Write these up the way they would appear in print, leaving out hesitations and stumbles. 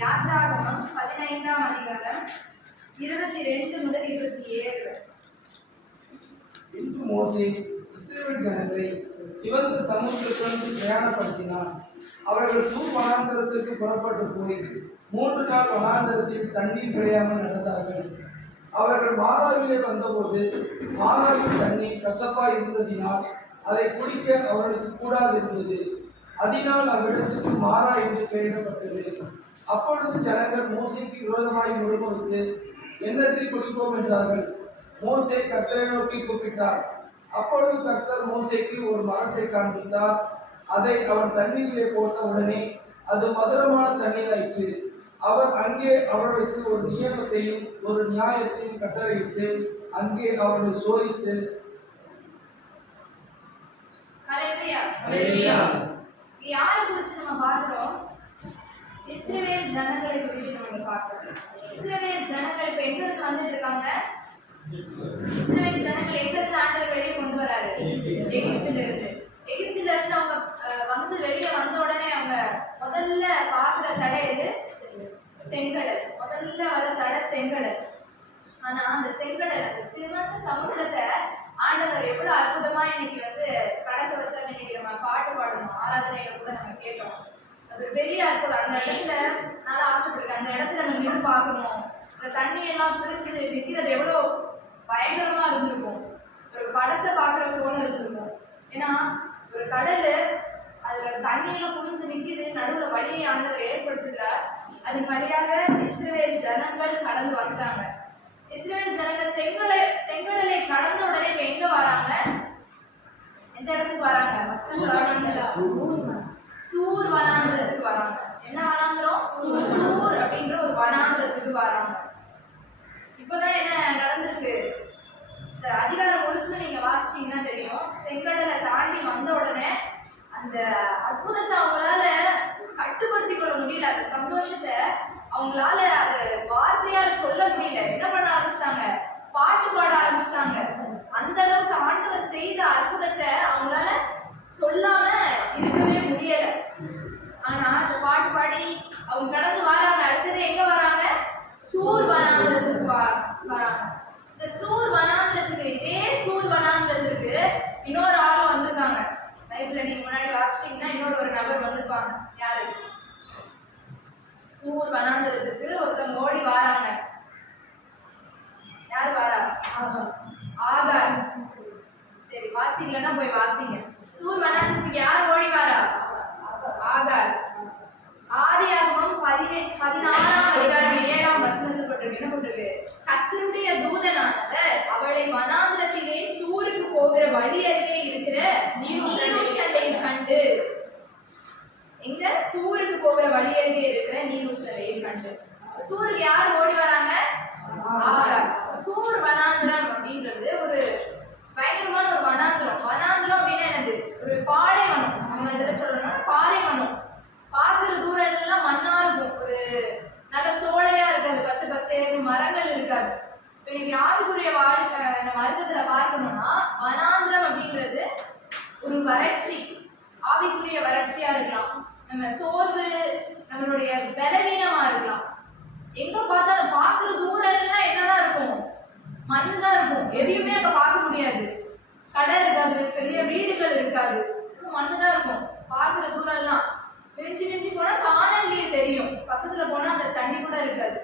யாத்ராகமம் 15ஆம் அதிகாரம் 22 முதல் 27. இன்று மோசே இஸ்ரவேல் ஜனங்களை சிவந்த சமுத்திரத்திலிருந்து பிரயாணப்படுத்தினார். அவர்கள் சூர் வனாந்தரத்திற்கு புறப்பட்டு போய் 3 நாள் வனாந்தரத்தில் தண்ணீர் கிடையாமல் நடந்தார்கள். அவர்கள் மாராவிலே வந்தபோது மாராவில் தண்ணீர் கசப்பாய் இருந்ததினால் அதை குடிக்க அவர்களுக்கு கூடாது இருந்தது. அதனால் அவ்விடத்துக்கு மாறா என்று பெயரிடப்பட்டது. அப்பொழுது ஜனங்கள் மோசேக்கு விரோதமாய் முறுமுறுத்து எண்ணத்தை குடிப்போம் என்றார்கள். மோசே கர்த்தரை நோக்கி கூப்பிட்டார். அப்பொழுது கர்த்தர் மோசேக்கு ஒரு மரத்தை காண்பித்தார். அதை அவன் தண்ணீரிலே போட்ட உடனே அது மதுரமான தண்ணீராயிற்று. அவர் அங்கே அவர்களுக்கு ஒரு நியமத்தையும் ஒரு நியாயத்தையும் கட்டளையிட்டு அங்கே அவர்களை சோதித்து யாரை குறித்து நம்ம பார்க்கிறோம்? இஸ்ரவேல் ஜனங்களை குறித்து நம்ம பார்க்கிறோம். இஸ்ரவேல் ஜனங்கள் இப்ப எங்க இருந்து வந்துட்டு இருக்காங்க? இஸ்ரவேல் ஜனங்கள் எங்க இருந்து ஆண்டவர் வெளியே கொண்டு வராரு? எகிப்துல இருந்து. எகிப்துல இருந்து அவங்க வந்து வெளியே வந்த உடனே அவங்க முதல்ல பார்க்கிற தடை எது? செங்கடல். முதல்ல வர தடை செங்கடல். ஆனா அந்த செங்கடல், அந்த சிவந்த சமுத்திரத்தை ஆண்டவர் எவ்வளவு அற்புதமா இன்னைக்கு கடக்க வச்சாரு. இன்னைக்கு நம்ம பாட்டு பாடணும், ஆராதனையில கூட நம்ம கேட்டோம். அது ஒரு பெரிய அற்புதம். அந்த இடத்துல நல்லா ஆசைப்பட்டிருக்கேன். அந்த இடத்துல நம்ம நின்று பார்க்கணும். இந்த தண்ணியெல்லாம் பிரிச்சு நிற்கிறது எவ்வளோ பயங்கரமா இருந்திருக்கும். ஒரு படத்தை பார்க்குற போல இருந்திருக்கும். ஏன்னா ஒரு கடல், அதுல தண்ணியெல்லாம் புரிஞ்சு நிற்கிது, நடுவில் வழியை ஆண்டவர் ஏற்படுத்துகிறார். அதன் வழியாக இஸ்ரவேல் ஜனங்கள் கடந்து வந்துட்டாங்க. இஸ்ரவேல் ஜனங்கள் செங்கடலை கடந்த உடனே இப்ப எங்க வராங்க? எந்த இடத்துக்கு வராங்க? சூர் வனாந்திரத்துக்கு வராங்க. என்ன வனாந்திரம்? சூர் அப்படின்ற ஒரு வனாந்திரத்துக்கு வராங்க. இப்பதான் என்ன நடந்திருக்கு? இந்த அதிகாரம் முழுசும் நீங்க வாசிச்சீங்கன்னா தெரியும். செங்கடலை தாண்டி வந்த உடனே அந்த அற்புதத்தை அவங்களால கட்டுப்படுத்தி கொள்ள முடியல. அந்த சந்தோஷத்தை அவங்களால அது வார்த்தையால சொல்ல முடியல. என்ன பண்ண ஆரம்பிச்சிட்டாங்க? பாட்டு பாட ஆரம்பிச்சிட்டாங்க. அந்த அளவுக்கு ஆண்டவர் செய்த அற்புதத்தை அவங்களால சொல்லாம இருக்கவே முடியல. ஆனா அந்த பாட்டு பாடி அவங்க கடந்து வராங்க. அடுத்தது எங்க வராங்க? சூர் வனாந்திரத்துக்கு வராங்க. இந்த சூர் வனாந்திரத்துக்கு, இதே சூர் வனாந்திரத்துக்கு இன்னொரு ஆளும் வந்திருக்காங்க. பைபிள்ல நீங்க முன்னாடி வாசிச்சீங்கன்னா இன்னொரு நபர் வந்திருப்பாங்க. யாரு? சூர் வனாந்திரத்துக்கு ஒருத்தவங்க ஓடி வராங்க. யார் வாரா? ஆகார். சரி, வாசிக்கலன்னா போய் வாசிங்க. சூர் வனாந்திரத்துக்கு யார் ஓடி வாரா? ஆகார். ஆதியாகமம் 16ஆம் அதிகாரம் 7ஆம் வசனத்தில் போட்டிருக்கு. என்ன போட்டிருக்கு? கர்த்தருடைய தூதனானவர் அவளை வனாந்திரத்திலே சூருக்கு போகிற வழி அருகே இருக்கிற நீரூற்றலை கண்டு. எங்க? சூருக்கு போகிற வழி அருகே இருக்கிற நீரூற்றலை கண்டு. சூருக்கு யார் ஓடி வராங்க? ஆகார். சூர் வனாந்திரம் அப்படின்றது ஒரு பயங்கரமான ஒரு வனாந்திரம். வனாந்திரம் அப்படின்னா என்னது? ஒரு பாலைவனம். நம்ம இதில் சொல்லணும்னா பாலைவனம். பார்க்குற தூரம் எல்லாம் மண்ணா இருக்கும். ஒரு நல்ல சோலையா இருக்காது, பச்சை பசேர்னு மரங்கள் இருக்காது. இப்போ இன்னைக்கு ஆவிக்குரிய வாழ்க்கை நம்ம அர்த்தத்துல பார்க்கணும்னா வனாந்திரம் அப்படின்றது ஒரு வறட்சி, ஆவிக்குரிய வறட்சியா இருக்கலாம். நம்ம சோர்வு, நம்மளுடைய பலவீனமா இருக்கலாம். எங்க பார்த்தாலும் பார்க்குற தூரம் எல்லாம் என்னதான் இருக்கும்? மண்ணு தான் இருக்கும். எதையுமே அங்க பார்க்க முடியாது. கடை இருக்காது, பெரிய வீடுகள் இருக்காது, மண்ணு தான் இருக்கும். பார்க்குற தூரம் எல்லாம் விரிச்சு போனா காணல் நீர் தெரியும். பக்கத்துல போனா அந்த தண்ணி கூட இருக்காது.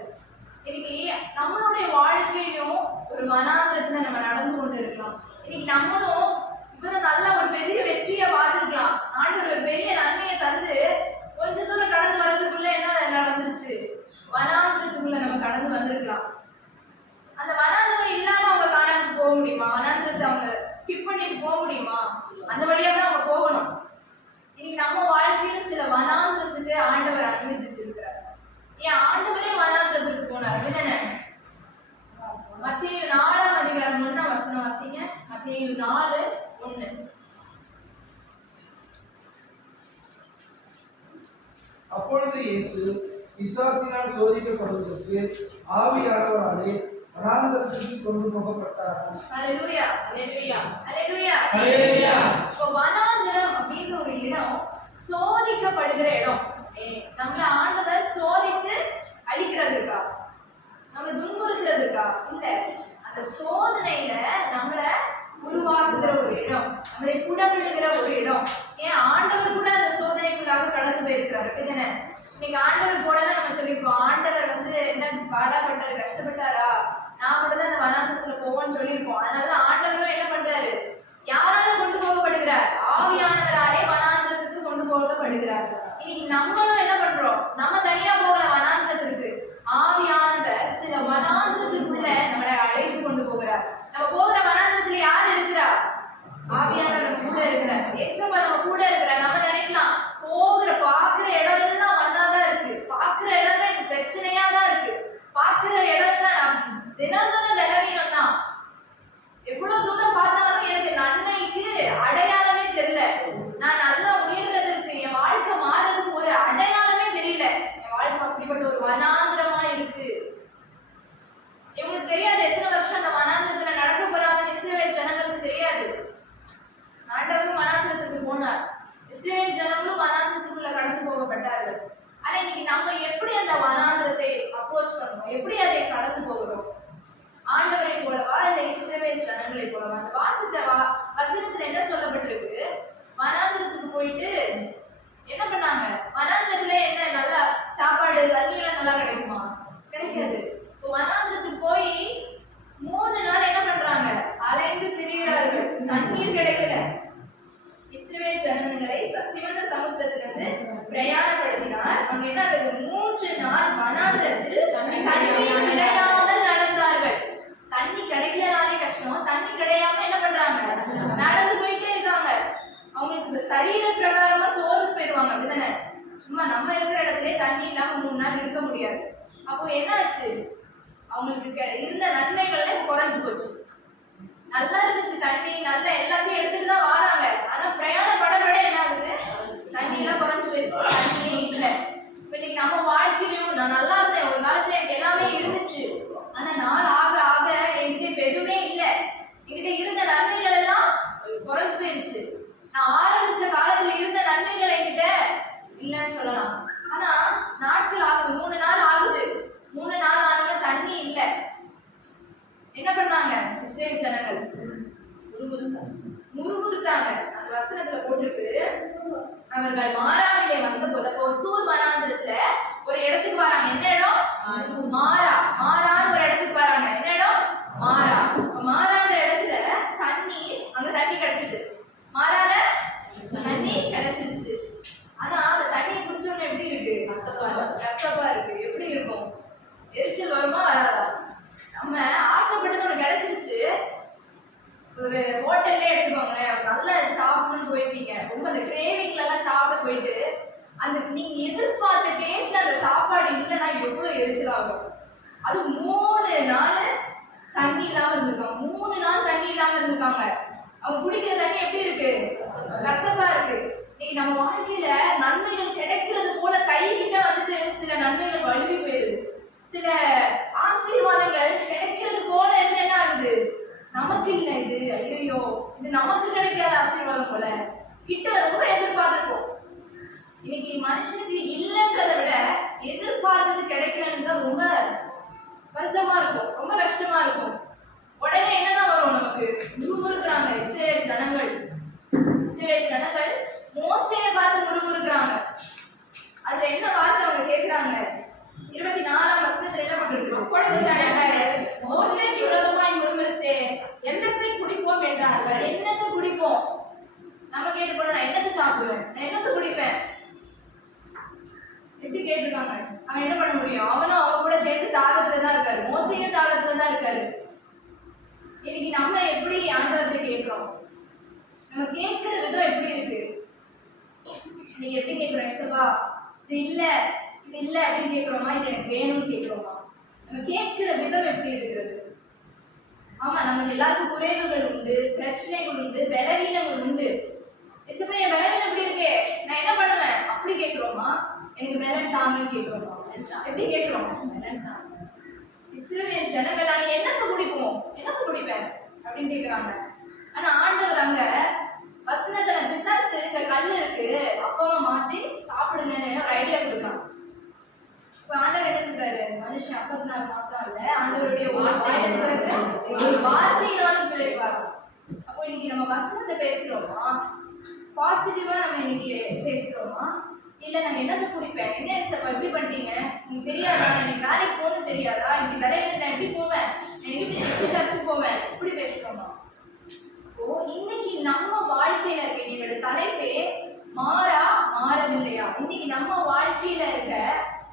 இன்னைக்கு நம்மளுடைய வாழ்க்கையிலும் ஒரு வனாந்திரத்துல நம்ம நடந்து கொண்டு இருக்கலாம். இன்னைக்கு நம்மளும் இப்பதான் நல்ல ஒரு பெரிய வெற்றியை பார்த்துருக்கலாம். ஆண்டவர் ஒரு பெரிய நன்மையை தந்து கொஞ்ச தூரம் கடந்து வர்றதுக்குள்ள என்ன நடந்துருச்சு? வனாந்திரத்துக்குள்ள நம்ம கடந்து வந்திருக்கலாம். அந்த வனாந்திரம் இல்லாம அவங்க காணாம போக முடியுமா? வனாந்திரத்தை அவங்க ஸ்கிப் பண்ணிட்டு போக முடியுமா? அந்த வழியா தான் அவங்க போகணும். இன்னைக்கு நம்ம வாழ்க்கையில சில வனாந்திரத்துக்கு ஆண்டவர் அனுமதித்து இருக்கிறார். ஏன் ஆண்டவரே வனாந்திரத்துக்கு போனார்? என்னென்ன? மத்தேயு 4ஆம் அதிகாரம் 1ஆம் வசனம் வாசிங்க. மத்தேயு 4:1. அப்பொழுது இயேசு பிசாசினால் சோதிக்கப்படுவதற்கு ஆவியானவராலே வனாந்திரத்துக்கு கொண்டு போகப்பட்டார். ஹல்லேலூயா, ஹல்லேலூயா, ஹல்லேலூயா, ஹல்லேலூயா. இப்போ வனாந்திரம் அப்படின்ற ஒரு இடம் சோதிக்கப்படுகிற இடம். நம்ம ஆண்டவர் சோதித்து அழிக்கிறது இருக்கா? நம்மளை துன்புறுத்துறது இருக்கா? இல்ல. அந்த சோதனையில நம்மளை உருவாக்குகிற ஒரு இடம், நம்மளை புடமிடுகிற ஒரு இடம். ஏன் ஆண்டவர் கூட அந்த சோதனைக்குள்ளாக கடந்து போயிருக்கிறார், அப்படிதானே? இன்னைக்கு ஆண்டவர் போடலாம் நம்ம சொல்லிப்போம், ஆண்டவர் என்ன பாடாப்பட்டாரு, கஷ்டப்பட்டாரா, நான் மட்டும் தான் அந்த வனாந்தரத்துல போவோம்னு சொல்லியிருப்போம். அதனாலதான் ஆண்டவரும் என்ன பண்றாரு, யாரால கொண்டு போகப்படுகிறார்? ஆவியானவராலே வனாந்தரத்துக்கு கொண்டு போகப்படுகிறார். இன்னைக்கு நம்மளும் என்ன பண்றோம்? நம்ம தனியா போகல வனாந்தரத்திற்கு, ஆவியானவர் சில வனாந்தரத்திற்குள்ள நம்மளை அழைத்து கொண்டு போகிறார். நம்ம போகிற வனாந்தரத்துல யாரு இருக்கிறா? ஆவியானவர் கூட இருக்கிறார். இயேசுவா நம்ம கூட இருக்கிறார். நம்ம நினைக்கலாம் பார்க்கிற இடம் எல்லாம் ஒன்னாதான் இருக்கு, பார்க்கிற இடம்லாம் எனக்கு பிரச்சனையா தான் இருக்கு, பார்க்கிற இடம் எல்லாம் தினம் பலவீனம் தான், எவ்வளவு தூரம் பார்த்தாலும் எனக்கு நன்மைக்கு அடையாளமே தெரியல, நான் நல்லா உயர்றதற்கு, என் வாழ்க்கை மாறதுக்கு ஒரு அடையாளமே தெரியல, என் வாழ்க்கை அப்படிப்பட்ட ஒரு வனாந்திரமா இருக்கு. இவங்களுக்கு தெரியாது எத்தனை வருஷம் அந்த வனாந்திரத்துல நடக்க போறாங்கன்னு இஸ்ரவேல் ஜனங்களுக்கு தெரியாது. ஆண்டவரும் வனாந்திரத்துக்கு போனார், இஸ்ரவேல் ஜனங்களும் வனாந்திரத்துக்குள்ள கடந்து போகப்பட்டார்கள். ஆனா இன்னைக்கு நம்ம எப்படி அந்த வனாந்திரத்தை அப்ரோச் பண்ணணும், எப்படி அதை கடந்து போகிறோம்? ஆண்டவரை போலவா இல்ல இஸ்ரவேல் ஜனங்களை போலவா? அந்த வசனத்துல என்ன சொல்லப்பட்டிருக்கு? வனாந்திரத்துக்கு போயிட்டு என்ன பண்ணாங்க? வனாந்திரத்துல என்ன நல்லா சாப்பாடு தண்ணி எல்லாம் நல்லா கிடைக்குமா? கிடைக்காது. வனாந்திரத்துக்கு போய் 3 நாள் என்ன பண்றாங்க? அலைந்து திரிகிறார்கள், தண்ணீர் கிடைக்கல. இஸ்ரவேல் ஜனங்களை சிவந்த சமுத்திரத்திலிருந்து பிரயாணப்படுத்தினார். அங்க என்ன ஆகுது? 3 நாள் வனாந்திரத்தில் தண்ணீர் கிடையாமல் நடந்தார்கள். தண்ணி கிடைக்கலனாலே கஷ்டம், தண்ணி கிடையாம என்ன பண்றாங்க? நடந்து போயிட்டே இருக்காங்க. அவங்களுக்கு சரீர பிரகாரமா சோர்ந்து போயிடுவாங்க, அப்படிதானே? சும்மா நம்ம இருக்கிற இடத்துல தண்ணி இல்லாம 3 நாள் இருக்க முடியாது. அப்போ என்ன ஆச்சு? அவங்களுக்கு இருந்த நன்மைகள்லாம் குறைஞ்சு போச்சு. நல்லா இருந்துச்சு தண்ணி, நல்லா எல்லாத்தையும் எடுத்துட்டு தான் வராங்க. ஆனா பிரயாணப்படப்பட என்ன ஆகுது? தண்ணி எல்லாம் குறைஞ்சு போயிடுச்சு, தண்ணியே இல்லை. இப்ப இன்னைக்கு நம்ம வாழ்க்கையிலும் நான் நல்லா இருந்தேன், ஒரு காலத்துல எனக்கு எல்லாமே இருந்துச்சு, ஆனா நாள் ஆக ஆக என்கிட்ட இப்ப எதுவுமே இல்லை, என்கிட்ட இருந்த நன்மைகள் எல்லாம் குறைஞ்சு போயிடுச்சு. நான் ஆரம்பிச்ச காலத்துல இருந்த நன்மைகள் என்கிட்ட இல்லைன்னு சொல்லலாம். ஆனா நாட்கள் ஆகுது, 3 நாள் ஆகுது. 3 நாள் ஆனாலும் தண்ணி இல்லை. என்ன பண்ணாங்க இஸ்ரவேல் ஜனங்கள்? முறுமுறுத்தாங்க. அந்த வசனத்துல போட்டிருக்கு, அவர்கள் மாராவிலே வந்தபோது, அப்போ சூர் வனாந்திரத்துல ஒரு இடத்துக்கு வராங்க. என்ன இடம்? மாரா. மாரான்னு ஒரு இடத்துக்கு வராங்க. என்ன இடம்? மாரா. மாறான்ற இடத்துல தண்ணீர், அங்க தண்ணி கிடைச்சிது. மாறால தண்ணி கிடைச்சிருச்சு. ஆனா அந்த தண்ணியை குடிச்சோன்னு எப்படி இருக்கு? கசப்பா இருக்கு. எப்படி இருக்கும்? எரிச்சல் வருமா வராதா? நம்ம ஆசைப்பட்டது ஒன்று கிடைச்சிருச்சு. ஒரு ஹோட்டல்லே எடுத்துக்கோங்களேன், நல்லா சாப்பிடணும்னு போயிருக்கீங்க, ரொம்ப அந்த கிரேவிங்ல எல்லாம் சாப்பிட போயிட்டு அந்த நீங்க எதிர்பார்த்த டேஸ்ட்ல அந்த சாப்பாடு இல்லைன்னா எவ்வளவு எரிச்சல் ஆகும். அது 3 நாள் தண்ணி இல்லாம இருந்திருக்காங்க. 3 நாள் தண்ணி இல்லாம இருந்திருக்காங்க. அவங்க குடிக்கிற தண்ணி எப்படி இருக்கு? கசப்பா இருக்கு. இன்னைக்கு நம்ம வாழ்க்கையில நன்மைகள் கிடைக்கிறது போல கைகிட்ட வந்துட்டு சில நன்மைகள் வழுவி போயிருது. சில ஆசீர்வாதங்கள் கிடைக்கிறது போல இருந்து என்ன ஆகுது? நமக்கு இல்லை இது, ஐயோ இது நமக்கு கிடைக்காத ஆசீர்வாதம் போல கிட்ட ரொம்ப எதிர்பார்த்துருப்போம். இன்னைக்கு மனுஷனுக்கு இல்லைன்றதை விட எதிர்பார்த்தது கிடைக்கலன்னு தான் ரொம்ப வருத்தமா இருக்கும், ரொம்ப கஷ்டமா இருக்கும். உடனே என்னதான் வரும் நமக்கு? முறுமுறுக்கிறாங்க இஸ்ரவேல் ஜனங்கள். இஸ்ரவேல் ஜனங்கள் மோசேயை பார்த்து முறுமுறுக்கிறாங்க. அதுல என்ன வார்த்தை அவங்க கேட்கிறாங்க? 24ஆம் வசனத்துல என்ன பண்றது? அப்பொழுது ஜனங்கள் மோசேக்கு விரோதமாய் முறுமுறுத்து எண்ணத்தை குடிப்போம் என்றார்கள். எண்ணத்தை குடிப்போம். நம்ம கேட்டு போனா நான் எண்ணத்தை சாப்பிடுவேன், நான் எண்ணத்தை குடிப்பேன், எப்படி கேட்டிருக்காங்க? அவன் என்ன பண்ண முடியும்? அவனும் அவங்க கூட சேர்ந்து தாகத்துல தான் இருக்காரு, மோசையும் தாகத்துல தான் இருக்காரு. இன்னைக்கு நம்ம எப்படி ஆண்டவர்கிட்ட கேட்கிறோம்? நம்ம கேட்கிற விதம் எப்படி இருக்கு? இன்னைக்கு எப்படி கேட்கிறோம்? ஏசப்பா இது இல்ல இது இல்ல அப்படின்னு கேட்கிறோமா, இது எனக்கு வேணும்னு கேட்கிறோமா? நம்ம கேட்கிற விதம் எப்படி இருக்கிறது? ஆமா, நம்ம எல்லாருக்கும் குறைவுகள் உண்டு, பிரச்சனைகள் உண்டு, பலவீனங்கள் உண்டு. ஏசப்பா என் பலவீனம் எப்படி இருக்கு, நான் என்ன பண்ணுவேன் அப்படி கேட்கிறோமா? எனக்கு பலன் தாங்கன்னு கேட்கிறோமா? எப்படி கேட்கிறோம்? இஸ்ரவேல் ஜனங்கள் நாங்க என்னத்தை குடிப்போம், என்னத்தை குடிப்பேன் அப்படின்னு கேட்கிறாங்க. ஆனா ஆண்டவர் அங்க வசனத்துல பிசாசு இந்த கல்லு இருக்கு அப்பமா மாற்றி சாப்பிடுங்கன்னு ஒரு ஐடியா கொடுக்குறான். இப்ப ஆண்டவர் என்ன சொல்றாரு? மனுஷன் அப்பத்தினால் மாத்திரம் இல்ல, ஆண்டவருடைய ஒரு வாயில பிறக்கிற ஒரு வார்த்தையினாலும் பிழைப்பார். அப்போ இன்னைக்கு நம்ம வசனத்தை பேசுறோமா, பாசிட்டிவா நம்ம இன்னைக்கு பேசுறோமா, இல்ல நான் என்னத்தை குடிப்பேன், என்ன எப்படி பண்ணிட்டீங்க, உங்களுக்கு தெரியாதா, நான் இன்னைக்கு வேலைக்கு போகணும்னு தெரியாதா, இப்படி வேலைக்கு நான் எப்படி போவேன், நான் எப்படி சர்ச்சுக்கு போவேன், இப்படி பேசுறோமா? இப்போ இன்னைக்கு நம்ம வாழ்க்கையில இருக்க என்னோட தலைப்பே மாறவில்லையா. இன்னைக்கு நம்ம வாழ்க்கையில இருக்க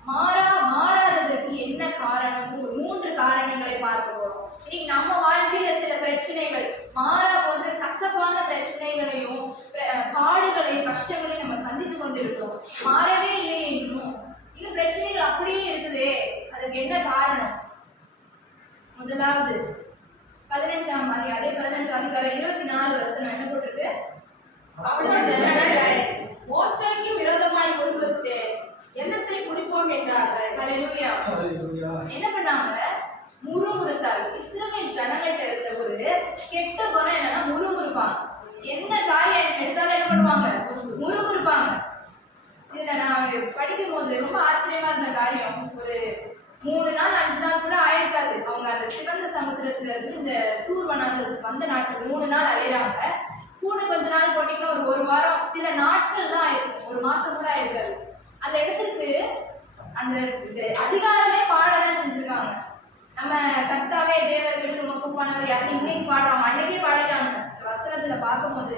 மாறாததற்கு என்ன காரணம்? ஒரு 3 காரணங்களை பார்க்க போறோம். இன்னைக்கு நம்ம வாழ்க்கையில சில பிரச்சனைகள், மாறா போன்ற கசப்பான பிரச்சனைகளையும் பாடுகளையும் கஷ்டங்களையும் நம்ம சந்தித்து கொண்டிருக்கிறோம். மாறவே இல்லையே, இன்னும் பிரச்சனைகள் அப்படியே இருக்குதே, அதுக்கு என்ன காரணம்? முதலாவது 15ஆம் அதிகாரம் 24 வசனம் என்ன போட்டிருக்கு? மோசேக்கு விரோதமாய் முறுமுறுத்து என்னத்தை குடிப்போம் என்றார்கள். ஹல்லேலூயா. என்ன பண்ணாங்க? முறுமுறுத்தார்கள். இஸ்ரவேல் ஜனங்கள்ட்ட இருந்த ஒரு கெட்ட குணம் என்னன்னா முறுமுறுப்பாங்க. என்ன காரியம் எடுத்தாலும் என்ன பண்ணுவாங்க? முறுமுறுப்பாங்க. இதுல நான் படிக்கும் போது ரொம்ப ஆச்சரியமா இருந்த காரியம், ஒரு 3 நாள் 5 நாள் கூட ஆயிருக்காது. அவங்க அந்த சிவந்த சமுத்திரத்துல இருந்து இந்த சூர் வனாந்தரத்துக்கு வந்த நாட்கள் 3 நாள் அலையிறாங்க. கூட கொஞ்ச நாள் போட்டீங்கன்னா ஒரு வாரம், சில நாட்கள் தான் ஆயிருக்கும், 1 மாசம் கூட ஆயிருக்காது. அந்த இடத்துக்கு அந்த அதிகாரமே பாடதான் செஞ்சிருக்காங்க. நம்ம கர்த்தாவே தேவர்கள் உமக்குப்பானவர் யாரும் இன்னைக்கு பாடுறாங்க, அன்னைக்கே பாடிட்டாங்க. இந்த வசனத்துல பார்க்கும்போது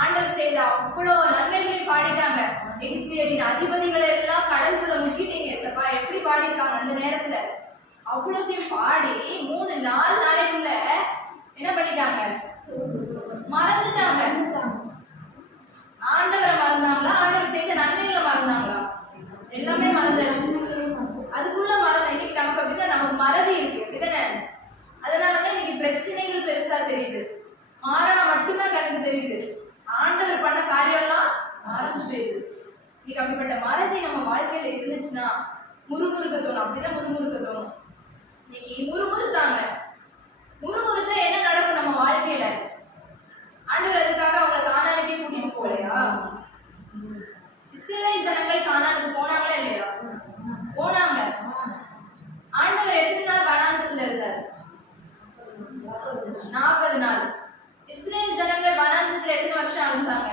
ஆண்டவர் செய்த அவ்வளோ நன்மைகளையும் பாடிட்டாங்க. எகிப்தியரின் அதிபதிகளை எல்லாம் கடலுக்குள்ள முக்கிட்டீங்க சப்பா, எப்படி பாடிருக்காங்க அந்த நேரத்துல. அவ்வளோத்தையும் பாடி 3 நாளைக்குள்ள என்ன பண்ணிட்டாங்க? மறந்துட்டாங்க. ஆண்டவரை மறந்தாங்களா, ஆண்டவர் செய்த நன்மைகளை மறந்தாங்களா? எல்லாமே மறந்துச்சு. அதுக்குள்ள இன்னைக்கு நமக்கு அப்படிதான், நமக்கு மறதி இருக்கு அப்படிதானே. அதனாலதான் இன்னைக்கு பிரச்சனைகள் பெருசா தெரியுது, மாறா மட்டும்தான் கண்ணுக்கு தெரியுது. ஆண்டவர் பண்ண காரியம்லாம் மறந்து போயிடுது. இன்னைக்கு அப்படிப்பட்ட மறதி நம்ம வாழ்க்கையில இருந்துச்சுன்னா முறுமுறுக்க தோணும். அப்படிதான் முறுமுறுக்க தோணும். இன்னைக்கு முறுமுறுத்தாங்க. முறுமுறுத்த என்ன நடக்கும் நம்ம வாழ்க்கையில? ஆண்டவர் அதுக்காக அவங்களை கானானுக்கே கூட்டிட்டு போகலையா? இஸ்ரவேல் ஜனங்கள் கானானுக்கு போனாங்களா இல்லையா? போனாங்க. ஆண்டவர் எத்தனை நாள் வனாந்தரத்துல இருந்தார்? 40 நாள். இஸ்ரவேல் ஜனங்கள் வனாந்தரத்துல எத்தனை வருஷம் அலைஞ்சாங்க?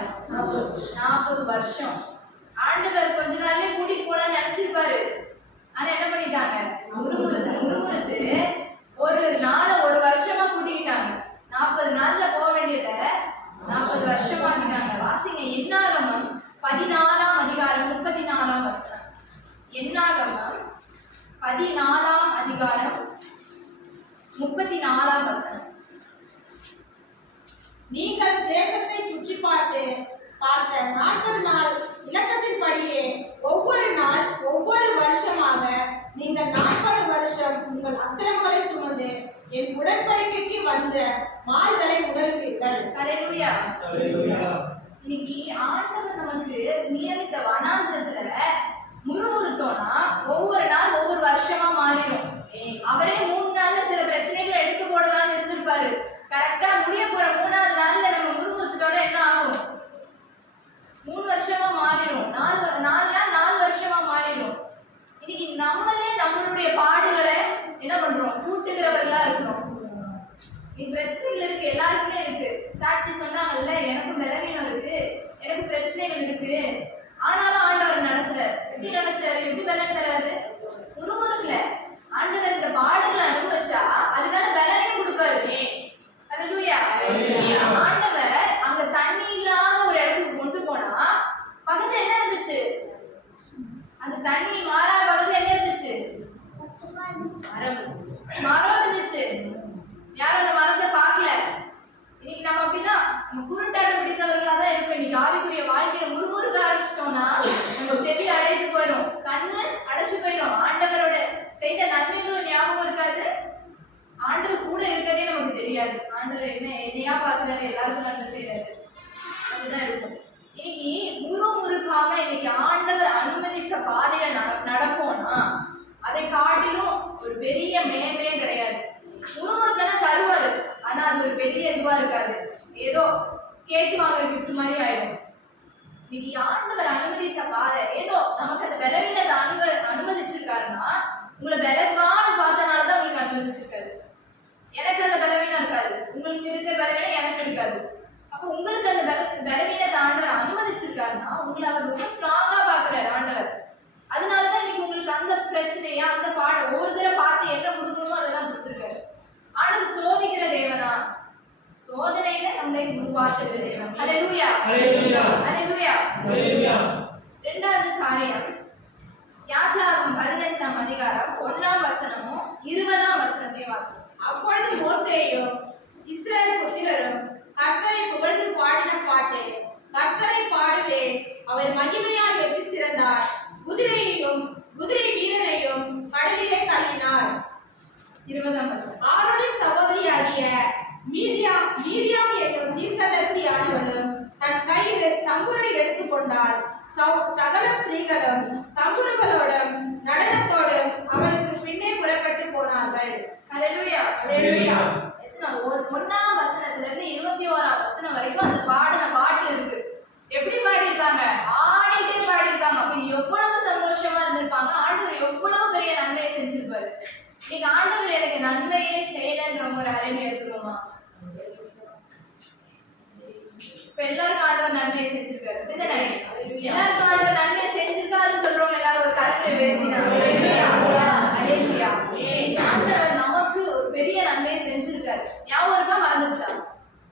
40 வருஷம். ஆண்டவர் கொஞ்ச நாள்லயே கூட்டிட்டு போலான்னு நினைச்சிருப்பாரு. ஆனா என்ன பண்ணிட்டாங்க? முறுமுறுத்து ஒரு நாளை 1 வருஷமா கூட்டிக்கிட்டாங்க. 40 நாள்ல போக வேண்டியதை 40 வருஷமாக்கிட்டாங்க. வாசிங்க என்னாகமம் 14ஆம் அதிகாரம் 34ஆம் வசனம். என்னாகமம் 14ஆம் அதிகாரம் 34ஆம் வசனம். நீங்கள் தேசத்தை சுற்றி பார்த்த 40 நாள் இலக்கத்தின்படியே ஒவ்வொரு நாள் ஒவ்வொரு வருஷமாக நீங்கள் 40 வருஷம் உங்கள் அக்கிரமங்களை சுமந்து என் உடன்படிக்கைக்கு வந்த மாறுதலை உணர்வீர்கள். ஹல்லேலூயா. இன்னைக்கு ஆண்டவர் நமக்கு நியமித்த வனாந்தரத்துல முறுமுறுத்தோம்னா ஒவ்வொரு நாள் ஒவ்வொரு வருஷமா மாறிடும். அவரே 3 நாள்ல சில பிரச்சனைகளை எடுத்து போடலாம்னு இருந்திருப்பாரு. கரெக்டா முடிய போற 3ஆவது நாள்ல நம்ம முறுமுறுத்துட்டோட என்ன ஆகும்? 3 வருஷமா மாறிடும். 4 வருஷமா மாறிடும். இன்னைக்கு நம்மளே நம்மளுடைய பாடுகளை என்ன பண்றோம்? கூட்டுகிறவர்களா இருக்கிறோம். பிரச்சனைகள் இருக்கு, எல்லாருக்குமே இருக்கு. சாட்சி சொன்னாங்கல்ல, எனக்கும் பலவீனம் இருக்கு, எனக்கு பிரச்சனைகள் இருக்கு, ஆனாலும் ஆண்டவர் நடத்துறாரு. எப்படி நடத்துறாரு? எப்படி பலன் தராரு? முறுமுறுக்கல. ஆண்டவர் இந்த பாடுகளை அனுபவிச்சா அதுக்கான பலனையும் கொடுப்பாரு. ஹல்லேலூயா. ஆண்டவர் அங்க தண்ணி இல்லாத ஒரு இடத்துக்கு கொண்டு போனா பக்கத்துல என்ன இருந்துச்சு? அந்த தண்ணி மாறா பக்கத்துல என்ன இருந்துச்சு? மரம் இருந்துச்சு. யாரும் அந்த மரத்தை பார்க்கல. இன்னைக்கு நம்ம அப்படிதான், நம்ம குருட்டாட்டம் பிடித்தவர்களா தான் இருக்கும். இன்னைக்கு ஆவிக்குரிய வாழ்க்கையில முறுமுறுக்க ஆரம்பிச்சிட்டோம்னா நம்ம செவி அடைத்து போயிடும், கண்ணு அடைச்சு போயிடும். ஆண்டவரோட செய்த நன்மைகளும் ஞாபகம் இருக்காது, ஆண்டவர் கூட இருக்கிறதே நமக்கு தெரியாது. ஆண்டவர் என்னையா பார்க்கிறாரு, எல்லாருக்கும் நன்மை செய்யறாரு, அப்படிதான் இருக்கும். இன்னைக்கு முறுமுறுக்காம இன்னைக்கு ஆண்டவர் அனுமதித்த பாதையில நடப்போம்னா அதை காட்டிலும் ஒரு பெரிய மேன்மையே கிடையாது. முறுமுறுத்தான தருவாரு, ஆனா அது ஒரு பெரிய இதுவா இருக்காது, ஏதோ கேட்டு வாங்குற கிஃப்ட் மாதிரி ஆயிடும். இன்னைக்கு ஆண்டவர் அனுமதித்த பாதை ஏதோ நமக்கு அந்த பலவீனத்தை அனுமதிச்சிருக்காருன்னா, உங்களை இன்னைக்கு ஆண்டவர் எனக்கு நன்மையே செய்யலன்றவங்க ஒரு ஹல்லேலூயா சொல்லுவோமா? இப்ப எல்லாருக்கும் ஆண்டவர் நன்மையை செஞ்சிருக்காரு, அப்படிதானே? எல்லாருக்கும் ஆண்டவர் நன்மையை செஞ்சிருக்காருன்னு சொல்றவங்க எல்லாரும் ஒரு கரங்களை உயர்த்தினாங்க. ஹல்லேலூயா. இன்னைக்கு ஆண்டவர் நமக்கு ஒரு பெரிய நன்மையை செஞ்சிருக்காரு. ஞாபகம் இருக்கா, மறந்துருச்சா?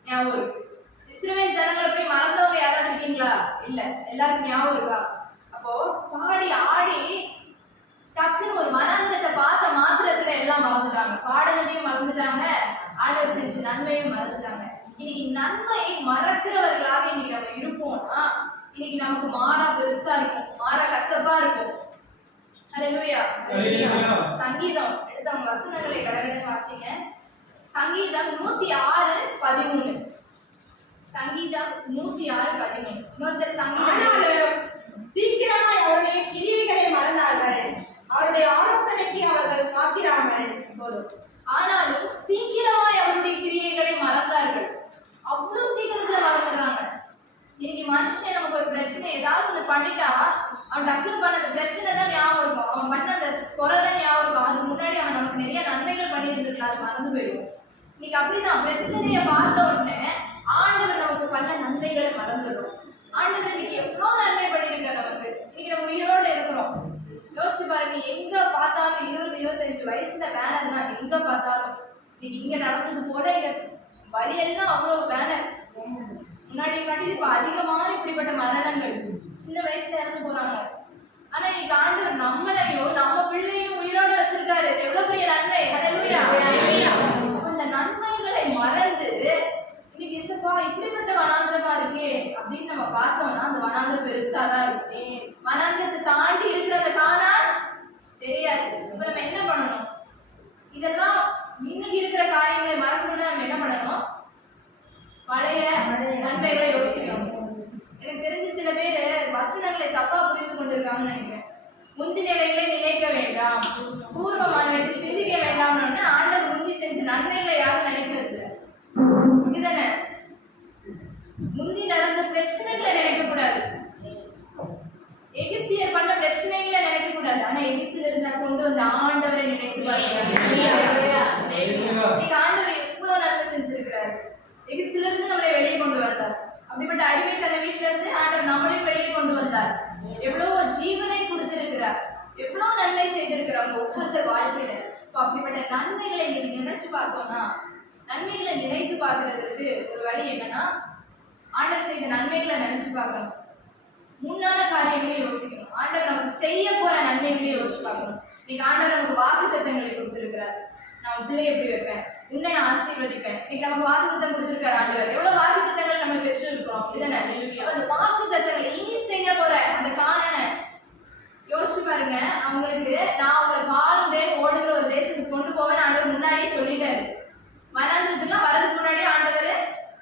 ஞாபகம் இருக்கு. இஸ்ரவேல் ஜனங்களை போய் மறந்தவங்க யாராவது இருக்கீங்களா? இல்ல. எல்லாருக்கும் ஞாபகம் இருக்கா? அப்போ பாடி ஆடி டக்குன்னு ஒரு வனாந்திரத்தை பார்த்த மாத்திரத்துல எல்லாம் மறந்துட்டாங்க. பாடலையும் மறந்துட்டாங்க, ஆண்டவர் செஞ்ச நன்மையும் மறந்துட்டாங்க. இன்னைக்கு நன்மையை மறக்கிறவர்களாக இன்னைக்கு நம்ம இருப்போம்னா இன்னைக்கு நமக்கு மாறா பெருசா இருக்கும், மாறா கசப்பா இருக்கும். ஹல்லேலூயா. சங்கீதம் எடுத்த வசனங்களை கடகடன் வாசிங்க. சங்கீதம் 106:13. சங்கீதம் 106:13. இன்னொருத்தர் சங்கீதம் சீக்கிரமாய் அவருடைய கிரியைகளை மறந்தார்கள், அவருடைய ஆலோசனைக்கு அவர்கள் காத்திராமல் போதும். ஆனாலும் சீக்கிரமாய் அவருடைய கிரியைகளை மறந்தார்கள். அவ்வளவு சீக்கிரத்துல மறந்துடுறாங்க. இன்னைக்கு மனுஷன் நமக்கு ஒரு பிரச்சனை ஏதாவது ஒன்று பண்ணிட்டா அவன் டக்குனு பண்ண அந்த பிரச்சனை தான் ஞாபகம் இருக்கும், அவன் பண்ண அந்த குறை தான் ஞாபகம் இருக்கும். அதுக்கு முன்னாடி அவன் நமக்கு நிறைய நன்மைகள் பண்ணியிருந்துருக்கலாம், அது மறந்து போயிடும். இன்னைக்கு அப்படிதான் பிரச்சனையை பார்த்த உடனே ஆண்டவர் நமக்கு பண்ண நன்மைகளை மறந்துடும். ஆண்டவர் இன்னைக்கு எவ்வளோ நன்மை பண்ணியிருக்கார் நமக்கு. இன்னைக்கு நம்ம உயிரோட இருக்கிறோம். யோசிச்சு பாருங்க, எங்க பார்த்தாலும் 20-25 வயசுல பேனர் தான் எங்க பார்த்தாலும். இன்னைக்கு இங்க நடந்தது போல இங்க வழியெல்லாம் அவ்வளவு பேனர். முன்னாடி காட்டி இப்ப அதிகமான இப்படிப்பட்ட மரணங்கள் சின்ன வயசுல இறந்து போறாங்க. ஆனா இன்னைக்கு ஆண்டவர் நம்மளையும் நம்ம பிள்ளையும் உயிரோட வச்சிருக்காரு. எவ்வளவு பெரிய நன்மை. ஹல்லேலூயா. அந்த நன்மைகளை மறந்து இன்னைக்கு இசப்பா இப்படிப்பட்ட வனாந்திரமா இருக்கே அப்படின்னு நம்ம பார்த்தோம்னா அந்த வனாந்திரம் பெருசாதான் இருக்கு. வனாந்திரத்தை தாண்டி இருக்கிற அந்த கானான் தெரியாது. இப்ப நம்ம என்ன பண்ணணும்? இதெல்லாம் இன்னைக்கு இருக்கிற காரியங்களை மறக்கணும்னா நம்ம என்ன பண்ணணும்? பழைய நன்மைகளை யோசிக்கணும். எனக்கு தெரிஞ்சு சில பேர் வசனங்களை தப்பா புரிந்து கொண்டிருக்காங்கன்னு நினைக்கிறேன். முந்தினவைகளை நினைக்க வேண்டாம், பூர்வமானவற்றை சிந்திக்க வேண்டாம்னு ஆண்டவர் முந்தி செஞ்ச நன்மைகளை யாரும் நினைக்கிறது இல்லை, அப்படிதானே? முந்தி நடந்த பிரச்சனைகளை நினைக்க கூடாது, எகிப்தியர் பண்ண பிரச்சனைகளை நினைக்க கூடாது. ஆனா எகிப்தில இருந்தா கொண்டு வந்த ஆண்டவரை நினைத்து நீங்க ஆண்டவர் எவ்வளவு நன்மை செஞ்சிருக்கிறாரு. எகிப்தில இருந்து நம்மளை வெளியே கொண்டு வந்தார். அப்படிப்பட்ட அடிமைத்தன வீட்டுல இருந்து ஆண்டவர் நம்மளையும் வெளியே கொண்டு வந்தார். எவ்வளவோ ஜீவனை கொடுத்திருக்கிறார், எவ்வளவு நன்மை செய்திருக்கிறாங்க ஒவ்வொருத்தர் வாழ்க்கையில. இப்போ அப்படிப்பட்ட நன்மைகளை நீங்க நினைச்சு பார்த்தோம்னா, நன்மைகளை நினைத்து பார்க்கறதுக்கு ஒரு வழி என்னன்னா, ஆண்டவர் செய்த நன்மைகளை நினைச்சு பார்க்கணும். முன்னான காரியங்களையும் யோசிக்கணும். ஆண்டவர் நமக்கு செய்ய போற நன்மைகளையும் யோசிச்சு பார்க்கணும். இன்னைக்கு ஆண்டவர் நமக்கு வாக்குத்தத்தங்களை கொடுத்திருக்கிறார். நான் உன் பிள்ளை எப்படி வைப்பேன், உன்னை நான் ஆசீர்வதிப்பேன். இன்னைக்கு நமக்கு வாக்குத்தத்தம் கொடுத்திருக்காரு ஆண்டவர். எவ்வளவு வாக்குத்தத்தங்கள் நம்ம பெற்றிருக்கிறோம், அப்படிதானே? அந்த வாக்குத்தத்தங்களை இனி செய்ய போற அந்த காணனை யோசிச்சு பாருங்க. அவங்களுக்கு நான் அவங்களை பாலும் தேன் ஓடுகிற ஒரு தேசத்துக்கு கொண்டு போவேன் ஆண்டவர் முன்னாடியே சொல்லிட்டாரு. வனாந்திரத்துக்குலாம் வரதுக்கு முன்னாடியே ஆண்டவர்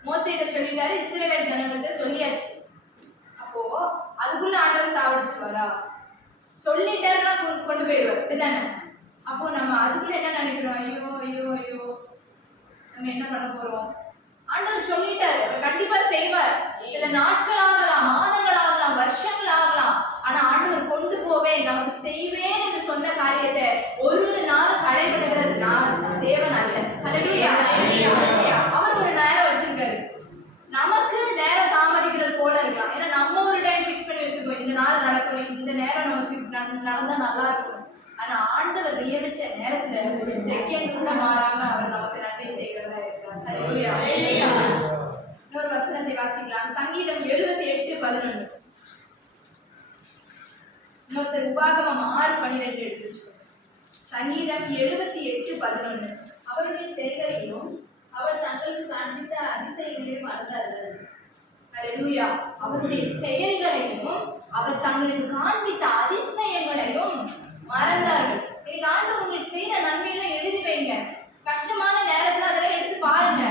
மோசேட்ட சொல்லிட்டாரு, இஸ்ரவேல் ஜனங்கள்கிட்ட சொல்லியாச்சு. அப்போ அதுக்குள்ள ஆண்டவர் சாவடிச்சுருவாரா? சொல்லிட்டாருன்னா கொண்டு போயிடுவார், அப்படிதானே? அப்போ நம்ம அதுக்குள்ள என்ன நினைக்கிறோம்? ஐயோ ஐயோ ஐயோ நம்ம என்ன பண்ண போறோம்? ஆண்டவர் சொல்லிட்டாரு, அவர் கண்டிப்பா செய்வார். சில நாட்கள் ஆகலாம், மாதங்கள் ஆகலாம், வருஷங்கள் ஆகலாம். ஆனா ஆண்டவர் கொண்டு போவேன், நமக்கு செய்வேன் என்று சொன்ன காரியத்தை ஒரு நாள் கடைபிடிக்கிறது தேவன் அல்ல. ஹல்லேலூயா. அவர் ஒரு நேரம் வச்சிருக்காரு. நமக்கு நேரம் தாமதிக்கிறது போல இருக்கலாம். ஏன்னா நம்ம ஒரு டைம் ஃபிக்ஸ் பண்ணி வச்சிருக்கோம், இந்த நாள் நடக்கும், இந்த நேரம் நமக்கு நடந்தா நல்லா இருக்கும். ஆனா ஆண்டவர் நியமிச்ச நேரத்துல ஒரு செகண்ட் கூட மாறாம அவர் நமக்கு நன்மை செய்கிறதா இருக்கிறார். ஹல்லேலூயா. இன்னொரு வசனத்தை வாசிக்கலாம். சங்கீதம் 78:11. இன்னொருத்தர் உபாகமம் 6:12 எடுத்து வச்சுக்கோங்க. சங்கீதம் 78:11. அவருடைய செயல்களையும் அவர் தங்களுக்கு காண்பித்த அதிசயங்களையும் மறந்தார்கள். ஹல்லேலூயா. அவருடைய செயல்களையும் அவர் தங்களுக்கு காண்பித்த அதிசயங்களையும் மறந்தார்கள். இன்னைக்கு ஆண்டவர் உங்களுக்கு செய்யற நன்மைகளை எழுதி வைங்க. கஷ்டமான நேரத்துல அதெல்லாம் எடுத்து பாருங்க.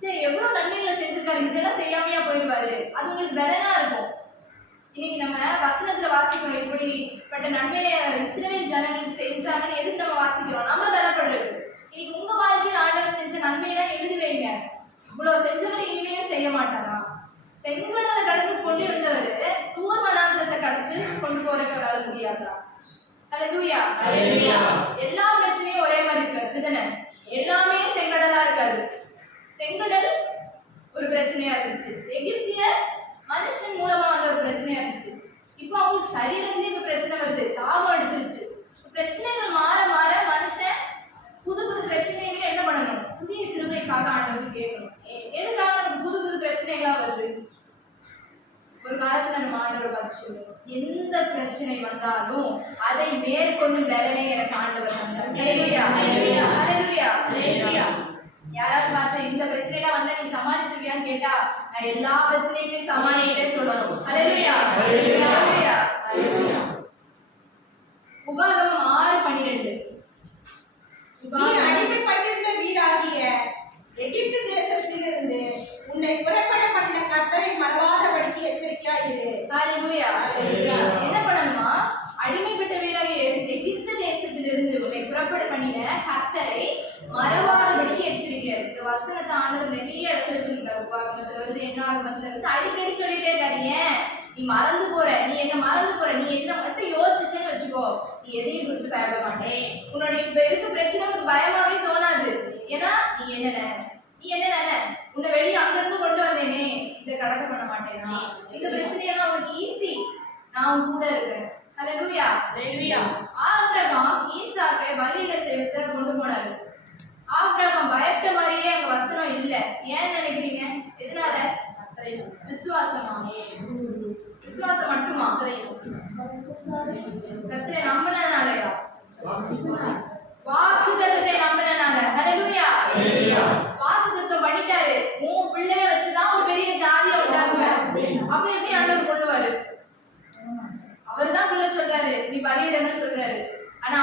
சரி, எவ்வளவு நன்மைகளை செஞ்சிருக்காரு, இதெல்லாம் செய்யாமையா போயிடுவாரு, அது உங்களுக்கு பலனா இருக்கும். இன்னைக்கு நம்ம வசனத்துல வாசிக்கிறோம், இப்படிப்பட்ட நன்மையை இஸ்ரவேல் ஜனங்களுக்கு செஞ்சாங்கன்னு எதுக்கு நம்ம வாசிக்கிறோம்? நம்ம பலப்படுறது. இன்னைக்கு உங்க வாழ்க்கையில் ஆண்டவர் செஞ்ச நன்மையெல்லாம் எழுதி வைங்க. இவ்வளவு செஞ்சவர் இனிமையும் செய்ய மாட்டாரா? செங்கடலை கடந்து கொண்டு இருந்தவர் சூர் வனாந்திரத்தை கடந்து கொண்டு போறதுக்கு அவரால் முடியாதா? ஹalleluya. ஹalleluya. எல்லா பிரச்சனையும் ஒரே மாதிரி இருக்காது அப்படிதானே? எல்லாமே செங்கடலா இருக்காது. செங்கடல் ஒரு பிரச்சனையா இருந்துச்சு, எகிப்திய மனுஷன் மூலமா வந்த ஒரு பிரச்சனையா இருந்துச்சு. இப்போ அவங்களுக்கு சரீரத்திலே இப்ப பிரச்சனை வருது, தாகம் எடுத்துருச்சு. பிரச்சனைகள் மாற மாற மனுஷன் புது புது பிரச்சனைகளை என்ன பண்ணணும்? புதிய கிருபைக்காக ஆண்டவருக்கு கேட்கணும். எதுக்காக நமக்கு புது புது பிரச்சனைகளா வருது? ஒரு காலத்துல நம்ம ஆண்டவரை பார்த்து சொல்லுவோம், எந்த பிரச்சனை வந்தாலும் அதை மேற்கொண்டு பலனை எனக்கு ஆண்டவர் தந்தார். ஹalleluya, ஹalleluya, ஹalleluya, ஹalleluya. யாராவது பார்த்து இந்த பிரச்சனைலாம் வந்தா நீ சமாளிச்சிருக்கியான்னு கேட்டா நான் எல்லா பிரச்சனையுமே சமாளிச்சேன்னு சொல்லணும். ஹalleluya, ஹalleluya, ஹalleluya. உபாகமம் 6:12. நீ அடிமைப்பட்டிருந்த வீடாகிய எகிப்து தேசத்திலிருந்து உன்னை புறப்பட பண்ணின கர்த்தரை மறவாதபடிக்கு எச்சரிக்கையாயிரு. ஹalleluya, ஹalleluya. என்ன பண்ணணுமா? அடிமைப்பட்ட வீடாகிய எகிப்து தேசத்திலிருந்து உன்னை புறப்பட பண்ணின கர்த்தரை மறவாதபடிக்கு எச்சரிக்கையாயிரு. இந்த வசனத்தை ஆண்டவர் நிறைய இடத்துல சொல்லிட்டார். உபாகமத்துல வந்து என்னாகமத்துல வந்து அடிக்கடி சொல்லிட்டே இருக்காரு. ஏன் நீ மறந்து போற, நீ என்ன மறந்து போற, நீ என்ன மட்டும் யோசிச்சேன்னு வச்சுக்கோ, நீ எதையும் குறிச்சு பயப்பட மாட்டேன். உன்னோட இப்ப இருக்க பிரச்சனை உனக்கு பயமாவே தோணாது. ஏன்னா நீ என்ன உன்னை வெளியே அங்கிருந்து கொண்டு வந்தேனே, இதை கடக்க பண்ண மாட்டேனா, இந்த பிரச்சனையெல்லாம் உனக்கு ஈஸி, நான் உன் கூட இருக்கேன். ஹalleluya, ஹalleluya. ஆபிரகாம் ஈசாக்கை பலியிட செலுத்த கொண்டு போனாரு. ஆபிரகாம் பயப்பட்ட மாதிரியே அங்க வசனம் இல்ல. ஏன் நினைக்கிறீங்க? எதனால? விசுவாசமா? விசுவாசம் மட்டுமா? கர்த்தரை நம்பினதாலயா? வாக்குத்தத்தத்தை நம்பினதால. ஹalleluya, ஹalleluya. வாக்குத்தத்தம் பண்ணிட்டாரு, உன் பிள்ளைய வச்சுதான் ஒரு பெரிய ஜாதியை உண்டாக்குவேன். அப்ப எப்படி ஆண்டவர் கொள்ளுவாரு? அவர்தான் கொள்ள சொல்றாரு, நீ பலியிடன்னு சொல்றாரு. ஆனா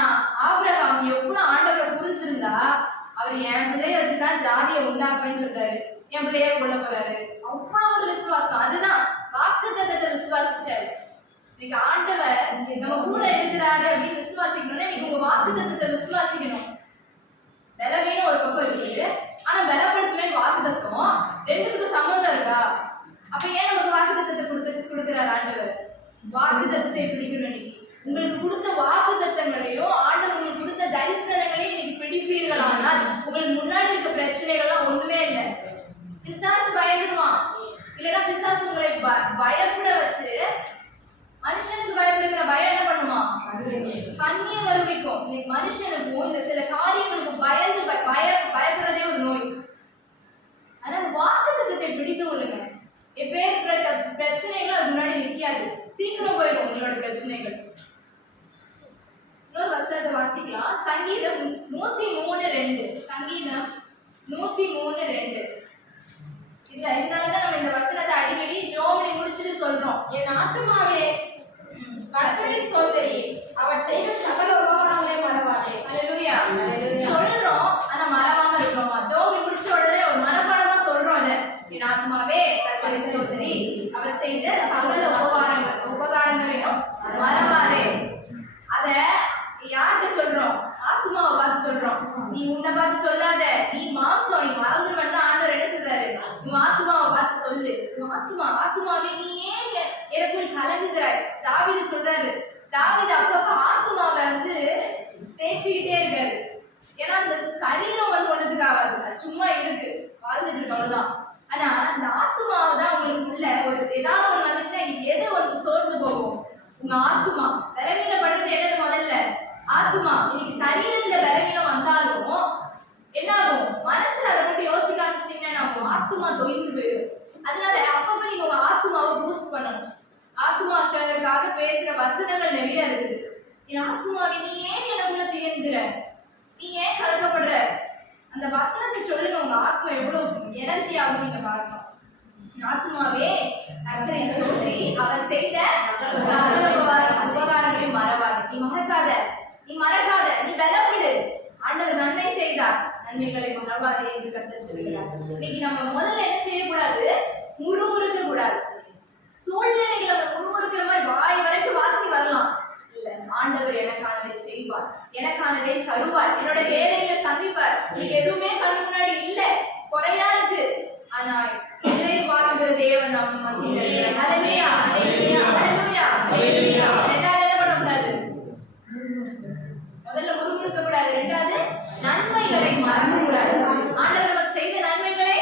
ஆபிரகாம் எவ்வளவு ஆண்டவரை புரிஞ்சிருந்தா, அவர் என் பிள்ளைய வச்சுதான் ஜாதியை உண்டாக்குவேன்னு சொல்றாரு, என் பிள்ளைய கொள்ள போறாரு. அவ்வளவு ஒரு விசுவாசம். அதுதான் வாக்குத்தத்தத்தை விசுவாசிச்சாரு. இன்னைக்கு ஆண்டவர் நம்ம கூட இருக்கிறாரு அப்படின்னு விசுவாசிக்கணும்னா நீங்க உங்க வாக்குத்தத்தத்தை விசுவாசிக்கணும். பலவீனம் ஒரு பக்கம் இருக்குது, ஆனா பலப்படுத்துவேன் வாக்குத்தத்தம் ரெண்டுத்துக்கும் சம்மந்தம் இருக்கா? அப்ப ஏன் நமக்கு வாக்குத்தத்தத்தை கொடுக்கிறார் ஆண்டவர்? வாக்குத்தத்தத்தை பிடிக்கணும். இன்னைக்கு உங்களுக்கு கொடுத்த வாக்குத்தத்தங்களையும் ஆண்டவர் உங்களுக்கு கொடுத்த தரிசனங்களையும் இன்னைக்கு பிடிப்பீர்களானால் உங்களுக்கு முன்னாடி இருக்க பிரச்சனைகள்லாம் ஒண்ணுமே இல்லை. பிசாசு பயந்துருவான், இல்லைன்னா பிசாசு உங்களை பயப்பட வச்சு, மனுஷனுக்கு பயப்படுகிற பயம் என்ன பண்ணுமா? கண்ணிய வருவிக்கும். இன்னைக்கு மனுஷனுக்கும் இந்த சில காரியங்களுக்கு பயந்து பயப்படுறதே ஒரு நோய். ஆனா வாக்குத்தத்தத்தை பிடித்து கொள்ளுங்க. எப்பேற்பட்ட பிரச்சனைகள் அது முன்னாடி நிற்காது, சீக்கிரம் போயிடும் உங்களோட பிரச்சனைகள். இன்னொரு வசனத்தை வாசிக்கலாம். சங்கீதம் 103:2. சங்கீதம் 103:2. இதனாலதான் நம்ம இந்த வசனத்தை அடிக்கடி ஜோமணி முடிச்சுட்டு சொல்றோம். என் ஆத்துமாவே கர்த்தரை ஸ்தோத்திரி, அவர் செய்த சகல உபகாரங்களையும் மறவாதே. ஹalleluya, சொல்றோம் ஆனா மறவாம இருக்கோமா? ஜோமணி முடிச்ச உடனே ஒரு மனப்பாடமா சொல்றோம். அதை என் ஆத்துமாவே கர்த்தரை ஸ்தோத்திரி, அவர் செய்த சகல உபகாரங்களையும் மறவாதே. அத யார்கிட்ட சொல்றோம்? ஆத்துமாவை பார்த்து சொல்றோம். நீ உன்னை பார்த்து சொல்லாத, நீ மாம்சம், நீ மறந்துடுவேன் தான் ஆண்டவர் என்ன சொல்றாரு? நீ ஆத்துமாவை பார்த்து சொல்லு. ஆத்துமாவே நீ ஏன் எனக்குள் கலங்குகிறாய்? தாவீது சொல்றாரு. தாவீது அப்பப்ப ஆத்துமாவை வந்து தேய்ச்சிக்கிட்டே இருக்காரு. ஏன்னா அந்த சரீரம் வந்து ஒன்றதுக்கு ஆகாது, அது சும்மா இருக்கு, வாழ்ந்துட்டு இருக்கு, அவ்வளவுதான். ஆனா அந்த ஆத்துமாவை தான் உங்களுக்கு உள்ள ஒரு ஏதாவது ஒண்ணு வந்துச்சுன்னா இது எது வந்து சோர்ந்து போகும்? உங்க ஆத்துமா. பலவீனப்பட்டது என்னது? முதல்ல ஆத்துமா. இன்னைக்கு சரீரத்துல பலவீனம் வந்தாலும் என்ன ஆகும்? மனசுல அதை மட்டும் யோசிக்க ஆரம்பிச்சிட்டீங்கன்னா நம்ம ஆத்துமா தொய்ந்து போயிடும். அதனால அப்பப்ப நீங்க உங்க ஆத்துமாவை பூஸ்ட் பண்ணணும். ஆத்துமாக்களுக்காக பேசுற வசனங்கள் நிறைய இருக்குது. என் ஆத்துமாவை நீ ஏன் எனக்குள்ள தீர்ந்துற, நீ ஏன் கலக்கப்படுற, அந்த வசனத்தை சொல்லுங்க. உங்க ஆத்மா எவ்வளவு எனர்ஜி ஆகும் நீங்க பார்க்கணும். ஆத்மாவே கர்த்தரை ஸ்தோத்திரி, அவர் செய்த சகல உபகாரங்களையும் மறவாது. நீ மறக்காத, நீ பலப்படு. ஆண்டவர் நன்மை செய்தார், நன்மைகளை மறவாதே என்று கர்த்தர் சொல்கிறார். இன்னைக்கு நம்ம முதல்ல என்ன செய்யக்கூடாது? முறுமுறுக்க கூடாது. சூழ்நிலைகளை முறுமுறுக்கிற மாதிரி வாய் வரைக்கும் வார்த்தை வரலாம். இல்ல, ஆண்டவர் எனக்கானதை செய்வார், எனக்கானதை தருவார், என்னோட வேலையில சந்திப்பார். இன்னைக்கு எதுவுமே கண்ணு முன்னாடி இல்ல, குறையா இருக்கு, ஆனா இதை பார்க்கிற தேவன் நம்ம மத்தியில இருக்கிறார். ஹல்லேலூயா, ஹல்லேலூயா, ஹல்லேலூயா. ரெண்டாவது என்ன பண்ணக்கூடாது? முதல்ல முறுமுறுக்க கூடாது, ரெண்டாவது நன்மைகளை மறக்க கூடாது. ஆண்டவர் நமக்கு செய்த நன்மைகளை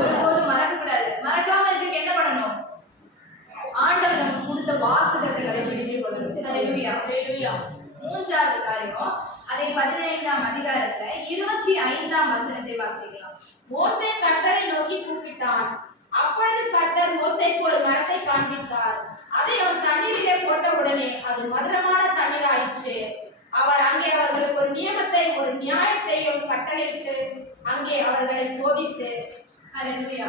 ஒருபோதும் மறக்க கூடாது. மறக்காம இருக்க என்ன பண்ணணும்? ஆண்டவர் நமக்கு கொடுத்த வாக்குத்தத்தங்களை பிடித்துக் கொள்ளணும். ஹல்லேலூயா. மூன்றாவது காரியம், அதை 15ஆம் அதிகாரத்துல 25ஆம் வசனத்தை வாசிக்கலாம். மோசே கர்த்தரை நோக்கி கூப்பிட்டான். அப்பொழுது கர்த்தர் மோசேக்கு ஒரு மரத்தை காண்பித்தார். அதை அவன் தண்ணீரிலே போட்ட உடனே அது மதுரமான தண்ணீராயிற்று. அவர் அங்கே அவர்களுக்கு ஒரு நியமத்தை, ஒரு நியாயத்தையும் கட்டளையிட்டு அங்கே அவர்களை சோதித்து. ஹல்லேலூயா.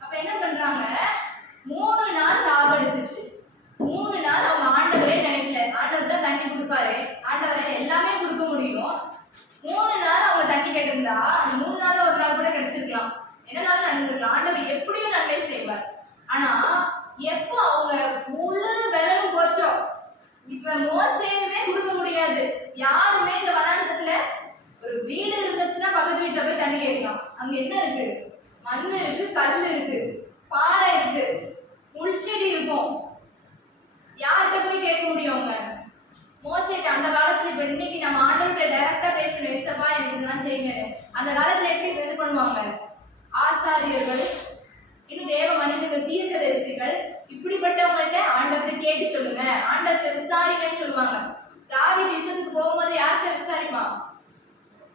அப்ப என்ன பண்றாங்க? 3 நாள் தாகெடுத்துச்சு. 3 நாள் அவங்க ஆண்டவரே நினைக்கல. ஆண்டவர் தான் தண்ணி கொடுப்பாரு, ஆண்டவரே எல்லாமே கொடுக்க முடியும். 3 நாள் அவங்க தண்ணி கேட்டிருந்தா 3 நாள் ஒரு நாள் கூட கிடைச்சிருக்கலாம், என்னனாலும் நடந்திருக்கலாம். ஆண்டவர் எப்படியும் நன்மை செய்வார். ஆனா எப்போ அவங்க முழு பலனும் போச்சோ, இப்ப மோசேயுமே கொடுக்க முடியாது. யாருமே இந்த வனாந்தரத்துல ஒரு வீடு இருந்துச்சுன்னா பக்கத்து வீட்டுல போய் தண்ணி கேட்கலாம். அங்க என்ன இருக்கு? மண் இருக்கு, கல் இருக்கு, பாறை இருக்கு, முள்செடி இருக்கும். யார்கிட்ட போய் கேட்க முடியுங்க? மோசேட்ட. அந்த காலத்துல இப்ப இன்னைக்கு நம்ம ஆண்டவர்கிட்ட டைரக்டா பேசணும், எஸ்ஸப்பா எனக்கு இதெல்லாம் செய்யுங்க. அந்த காலத்துல எப்படி இது பண்ணுவாங்க? ஆசாரியர்கள், இன்னும் தேவ மனிதர்கள், தீர்க்கதரிசிகள், இப்படிப்பட்டவங்கள்ட்ட ஆண்டவரை கேட்டு சொல்லுங்க, ஆண்டவரை விசாரிங்கன்னு சொல்லுவாங்க. தாவீது யுத்தத்துக்கு போகும்போது யார்கிட்ட விசாரிப்பான்?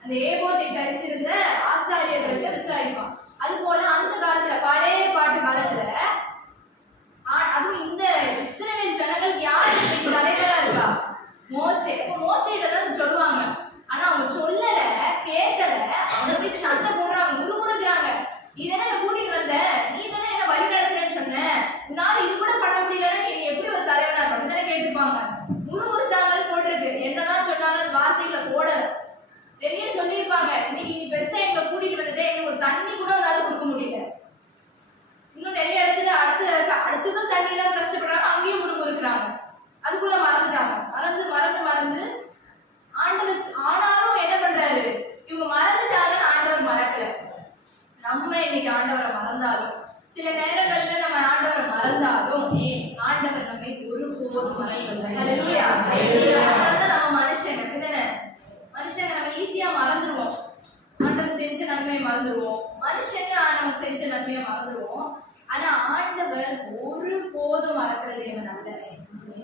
அந்த ஏபோத்தை தரித்திருந்த ஆசாரியர்கள்ட்ட விசாரிப்பான். அது போல அந்த காலத்துல, பழைய பாட்டு காலத்துல, அதுவும் இந்த இஸ்ரவேல் ஜனங்களுக்கு யார் தலைவரா இருக்கா? மோசே. அப்ப மோசேட்ட தான் சொல்லுவாங்க. ஆனா அவங்க சொல்லல, கேட்கல. அவங்க போய் சண்டை போடுறாங்க, முறுமுறுக்கிறாங்க. நீ தானே என்ன கூட்டிட்டு வந்த, நீ தானே என்ன வழி நடத்துறேன்னு சொன்ன, உன்னால இது கூட பண்ண முடியலன்னா நீ எப்படி ஒரு தலைவனா இருக்க? தானே கேட்டுப்பாங்க. முறுமுறுத்தாங்கன்னு போட்டிருக்கு. என்னதான் சொன்னாலும் அந்த வார்த்தைகளை போடல. நிறைய சொல்லியிருப்பாங்க, இன்னைக்கு நீ பெருசா எங்களை கூட்டிட்டு வந்துட்டே, எனக்கு ஒரு தண்ணி கூட உன்னால கொடுக்க முடியல. இன்னும் நிறைய இடத்துல அடுத்ததும் தண்ணி இல்லாம கஷ்டப்படுறாங்க, அங்கேயும் முறுமுறுக்கிறாங்க. அதுக்குள்ள மறந்துட்டாங்க. மறந்து ஆண்டவர். ஆனாலும் என்ன பண்றாரு? இவங்க மறந்துட்டாங்க, ஆண்டவர் மறக்கல. நம்ம இன்னைக்கு ஆண்டவரை மறந்தாலும், சில நேரங்கள்ல நம்ம ஆண்டவரை மறந்தாலும், ஆண்டவர் நம்மை ஒருபோதும் மறக்கல. ஹல்லேலூயா. அதனாலதான் நம்ம மனுஷங்க அப்படிதானே? மனுஷங்க நம்ம ஈஸியா மறந்துடுவோம். ஆண்டவர் செஞ்ச நன்மையை மறந்துடுவோம், மனுஷங்க நமக்கு செஞ்ச நன்மையை மறந்துடுவோம். ஆனா ஆண்டவர் ஒருபோதும் மறக்கிற தேவன் அல்ல.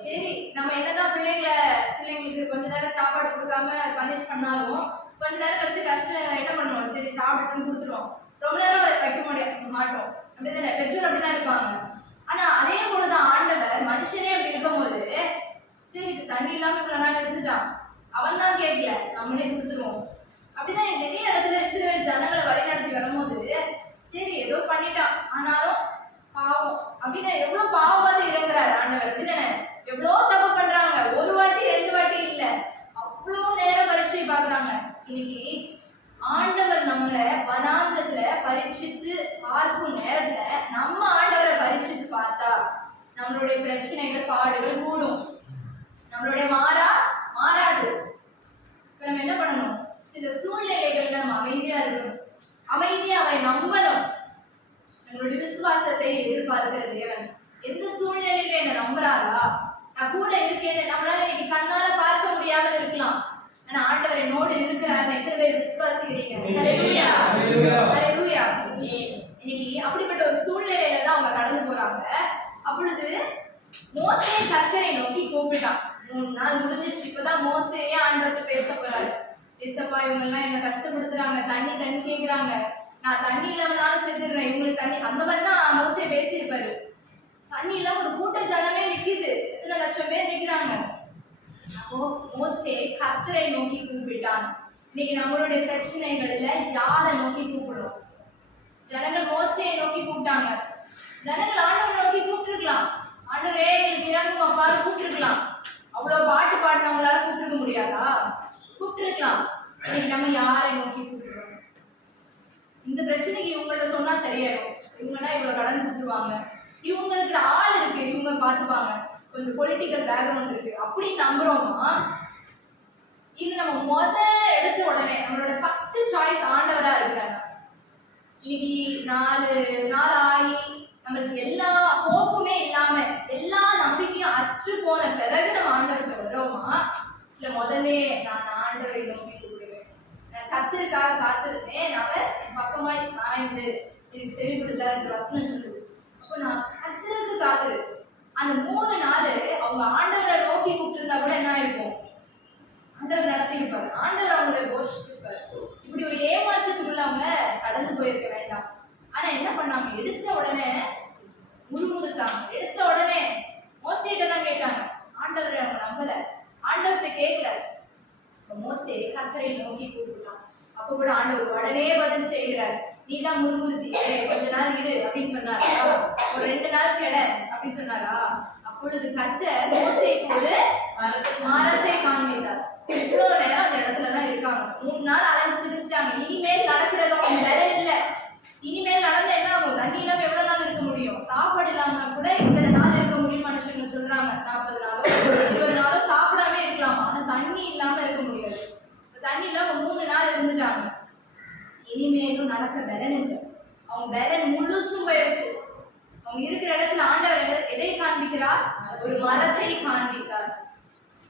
சரி, நம்ம என்னதான் பிள்ளைங்களுக்கு கொஞ்ச நேரம் சாப்பாடு கொடுக்காம பனிஷ் பண்ணாலும், கொஞ்ச நேரம் கழிச்சு கஷ்டம் என்ன பண்ணுவோம்? சரி சாப்பிட்டுன்னு கொடுத்துருவோம். ரொம்ப நேரம் வைக்க மாட்டோம், அப்படிதானே? பெற்றோர் அப்படிதான் இருப்பாங்க. ஆனா அதே போலதான் ஆண்டவர் மனுஷனே அப்படி இருக்கும்போது, சரி தண்ணி இல்லாம இவ்வளவு நாள் இருந்துட்டான், அவன் தான் கேட்கல, நம்மளே கொடுத்துருவோம். அப்படிதான் நிறைய இடத்துல இஸ்ரவேல் ஜனங்களை வழிநடத்தி வரும்போது, சரி ஏதோ பண்ணிட்டான், ஆனாலும் பாவம் அப்படின்னா எவ்வளவு பாவமாவது இறங்குறாரு ஆண்டவர், அப்படிதானே? எவ்வளோ தப்பு பண்றாங்க, ஒரு வாட்டி 2 வாட்டி இல்ல, அவ்வளோ நேரம் பரீட்சை பாக்குறாங்க. இன்னைக்கு ஆண்டவர் நம்மளை வனாந்தரத்துல பரீட்சித்து பார்க்கும் நேரத்துல நம்ம ஆண்டவரை பரீட்சித்து பார்த்தா நம்மளுடைய பிரச்சனைகள், பாடுகள் கூடும். நம்மளுடைய மாறாது. இப்ப நம்ம என்ன பண்ணணும்? சில சூழ்நிலைகள்ல நம்ம அமைதியா இருக்கணும், அமைதியா அவரை நம்பணும். நம்மளுடைய விசுவாசத்தை எதிர்பார்க்கிற தேவன் எந்த சூழ்நிலையில என்ன நம்புறாரா, நான் கூட இருக்கேன்னு நம்மளால இன்னைக்கு கண்ணால பார்க்க முடியாமல் இருக்கலாம், ஆனா ஆண்டவர் என்னோடு இருக்கிறார். எத்தனை பேர் விசுவாசிக்கிறீங்க? ஹல்லேலூயா. ஹல்லேலூயா. இன்னைக்கு அப்படிப்பட்ட ஒரு சூழ்நிலையில தான் அவங்க கடந்து போறாங்க. அப்பொழுது மோசே கர்த்தரை நோக்கி கூப்பிட்டான். 3 நாள் முடிஞ்சிருச்சு. இப்பதான் மோசேயே ஆண்டவர்கிட்ட பேச போறாரு. ஏசப்பா இவங்க எல்லாம் என்ன கஷ்டப்படுத்துறாங்க, தண்ணி கேக்குறாங்க, நான் தண்ணி இல்லாமனாலும் செத்துடுறேன், இவங்களுக்கு தண்ணி. அந்த மாதிரிதான் மோசே பேசியிருப்பாரு. தண்ணி இல்லாம ஒரு கூட்ட ஜனமே நிக்குது, எத்தனை லட்சம் பேர் நிக்கிறாங்க. அப்போ மோசே கர்த்தரை நோக்கி கூப்பிட்டான். இன்னைக்கு நம்மளுடைய பிரச்சனைகள்ல யாரை நோக்கி கூப்பிடுறோம்? ஜனங்கள் மோசையை நோக்கி கூப்பிட்டாங்க. ஜனங்கள் ஆண்டவரை நோக்கி கூப்பிட்டுருக்கலாம். ஆண்டவரே எங்களுக்கு இறங்கும் அப்பான்னு கூப்பிட்டுருக்கலாம். அவ்வளவு பாட்டு பாடினவங்களால கூப்பிட்டுருக்க முடியாதா? கூப்பிட்டுருக்கலாம். இன்னைக்கு நம்ம யாரை நோக்கி கூப்பிடுறோம்? இந்த பிரச்சனைக்கு இவங்கள்ட்ட சொன்னா சரியாயிடும், இவங்கன்னா இவ்வளவு கடன் கொடுத்துருவாங்க, இவங்களுக்கு ஆள் இருக்கு, இவங்க பார்த்துப்பாங்க, கொஞ்சம் பொலிட்டிக்கல் பேக்ரவுண்ட் இருக்கு அப்படின்னு நம்புறோமா? இது நம்ம எடுத்த உடனே நம்மளோட ஃபர்ஸ்ட் சாய்ஸ் ஆண்டவரா இருக்கிறாங்க. இன்னைக்கு 4 நாள் ஆகி நம்மளுக்கு எல்லா ஹோப்புமே இல்லாம, எல்லா நம்பிக்கையும் அற்று போன பிறகு நம்ம ஆண்டவருக்கு வரோமா? இல்ல முதல்ல நான் ஆண்டவரை நோக்கி கூப்பிடுவேன். நான் கர்த்தருக்காக காத்திருந்தேன், அவர் என் பக்கமாய் சாய்ந்து எனக்கு செவி கொடுத்தார் என்று வசனம் சொல்லுது. அப்போ நான் கர்த்தருக்கு காத்திரு. அந்த 3 நாள் அவங்க ஆண்டவரை நோக்கி கூப்பிட்டு கூட என்ன இருக்கும், ஆண்டவர் நடத்தியிருப்பார், ஆண்டவர் அவங்களை போஷிச்சிருப்பார். இப்படி ஒரு ஏமாற்றத்துக்குள்ள அவங்க கடந்து போயிருக்க வேண்டாம். ஆனா என்ன பண்ணாங்க, எடுத்த உடனே முறுமுறுத்தாங்க. எடுத்த உடனே மோசேட்ட தான் கேட்டாங்க. ஆண்டவரை அவங்க நம்பல, ஆண்டவர்கிட்ட கேட்கல. மோசே கர்த்தரை நோக்கி கூப்பிட்டான். அப்ப கூட ஆண்டவர் உடனே பதில் செய்கிறார். நீ தான் முறுமுறுத்தியே, கொஞ்ச நாள் இரு அப்படின்னு சொன்னாரா, ஒரு 2 நாள் கெட அப்படின்னு சொன்னாரா. அப்பொழுது கர்த்தர் மோசேக்கு ஒரு மரத்தை காண்பித்தார். இவ்வளவு நேரம் அந்த இடத்துலதான் இருக்காங்க. 3 நாள் அலைஞ்சு திரிச்சிட்டாங்க. இனிமேல் நடக்கிறது அவங்க வேலை இல்லை. இனிமேல் நடந்த என்ன ஆகும், தண்ணி இல்லாம எவ்வளவு நாள் இருக்க முடியும், சாப்பாடு இல்லாம கூட இத்தனை நாள் இருக்க முடியும் மனுஷங்க சொல்றாங்க. 40 நாளோ 20 நாளோ சாப்பிடாம இருக்கலாமா, ஆனா தண்ணி இல்லாம இருக்க முடியாது. தண்ணி இல்லாம 3 நாள் இருந்துட்டாங்க. இனிமேலும் நடக்க பலன் இல்லை. அவங்க பலன் முழுசும் போயிடுச்சு. அவங்க இருக்கிற இடத்துல ஆண்டவர் எதை காண்பிக்கிறார், ஒரு மரத்தை காண்பித்தார்.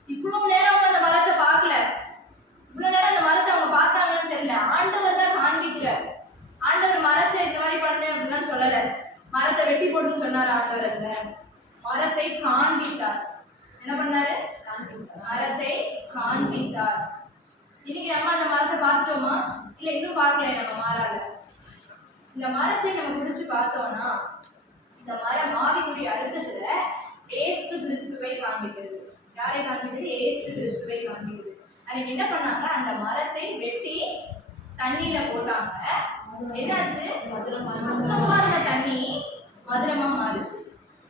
இவ்வளவு நேரம் அவங்க அந்த மரத்தை பார்க்கல. இவ்வளவு நேரம் அந்த மரத்தை அவங்க பார்த்தாங்கன்னு தெரியல. ஆண்டவர் தான் காண்பிக்கிறார். ஆண்டவர் மரத்தை இந்த மாதிரி பண்ணு அப்படின்னா சொல்லல, மரத்தை வெட்டி போடுன்னு சொன்னார். ஆண்டவர் அந்த மரத்தை காண்பித்தார். என்ன பண்ணாரு, மரத்தை காண்பித்தார். இன்னைக்கு நம்ம அந்த மரத்தை பார்த்துட்டோமா, இல்ல இன்னும் பார்க்கல. நம்ம மாறாத இந்த மரத்தை நம்ம குறிச்சு பார்த்தோம்னா, இந்த மரம் ஆவிக்குரிய அர்த்தத்துல ஏசு கிறிஸ்துவை காண்பிக்கிறது. யாரை காண்பிக்கிறது, ஏசு கிறிஸ்துவை காண்பிக்கிறது. அன்னைக்கு என்ன பண்ணாங்க, அந்த மரத்தை வெட்டி தண்ணியில போட்டாங்க. என்னாச்சு, கசப்பா இருந்த தண்ணி மதுரமா மாறுச்சு.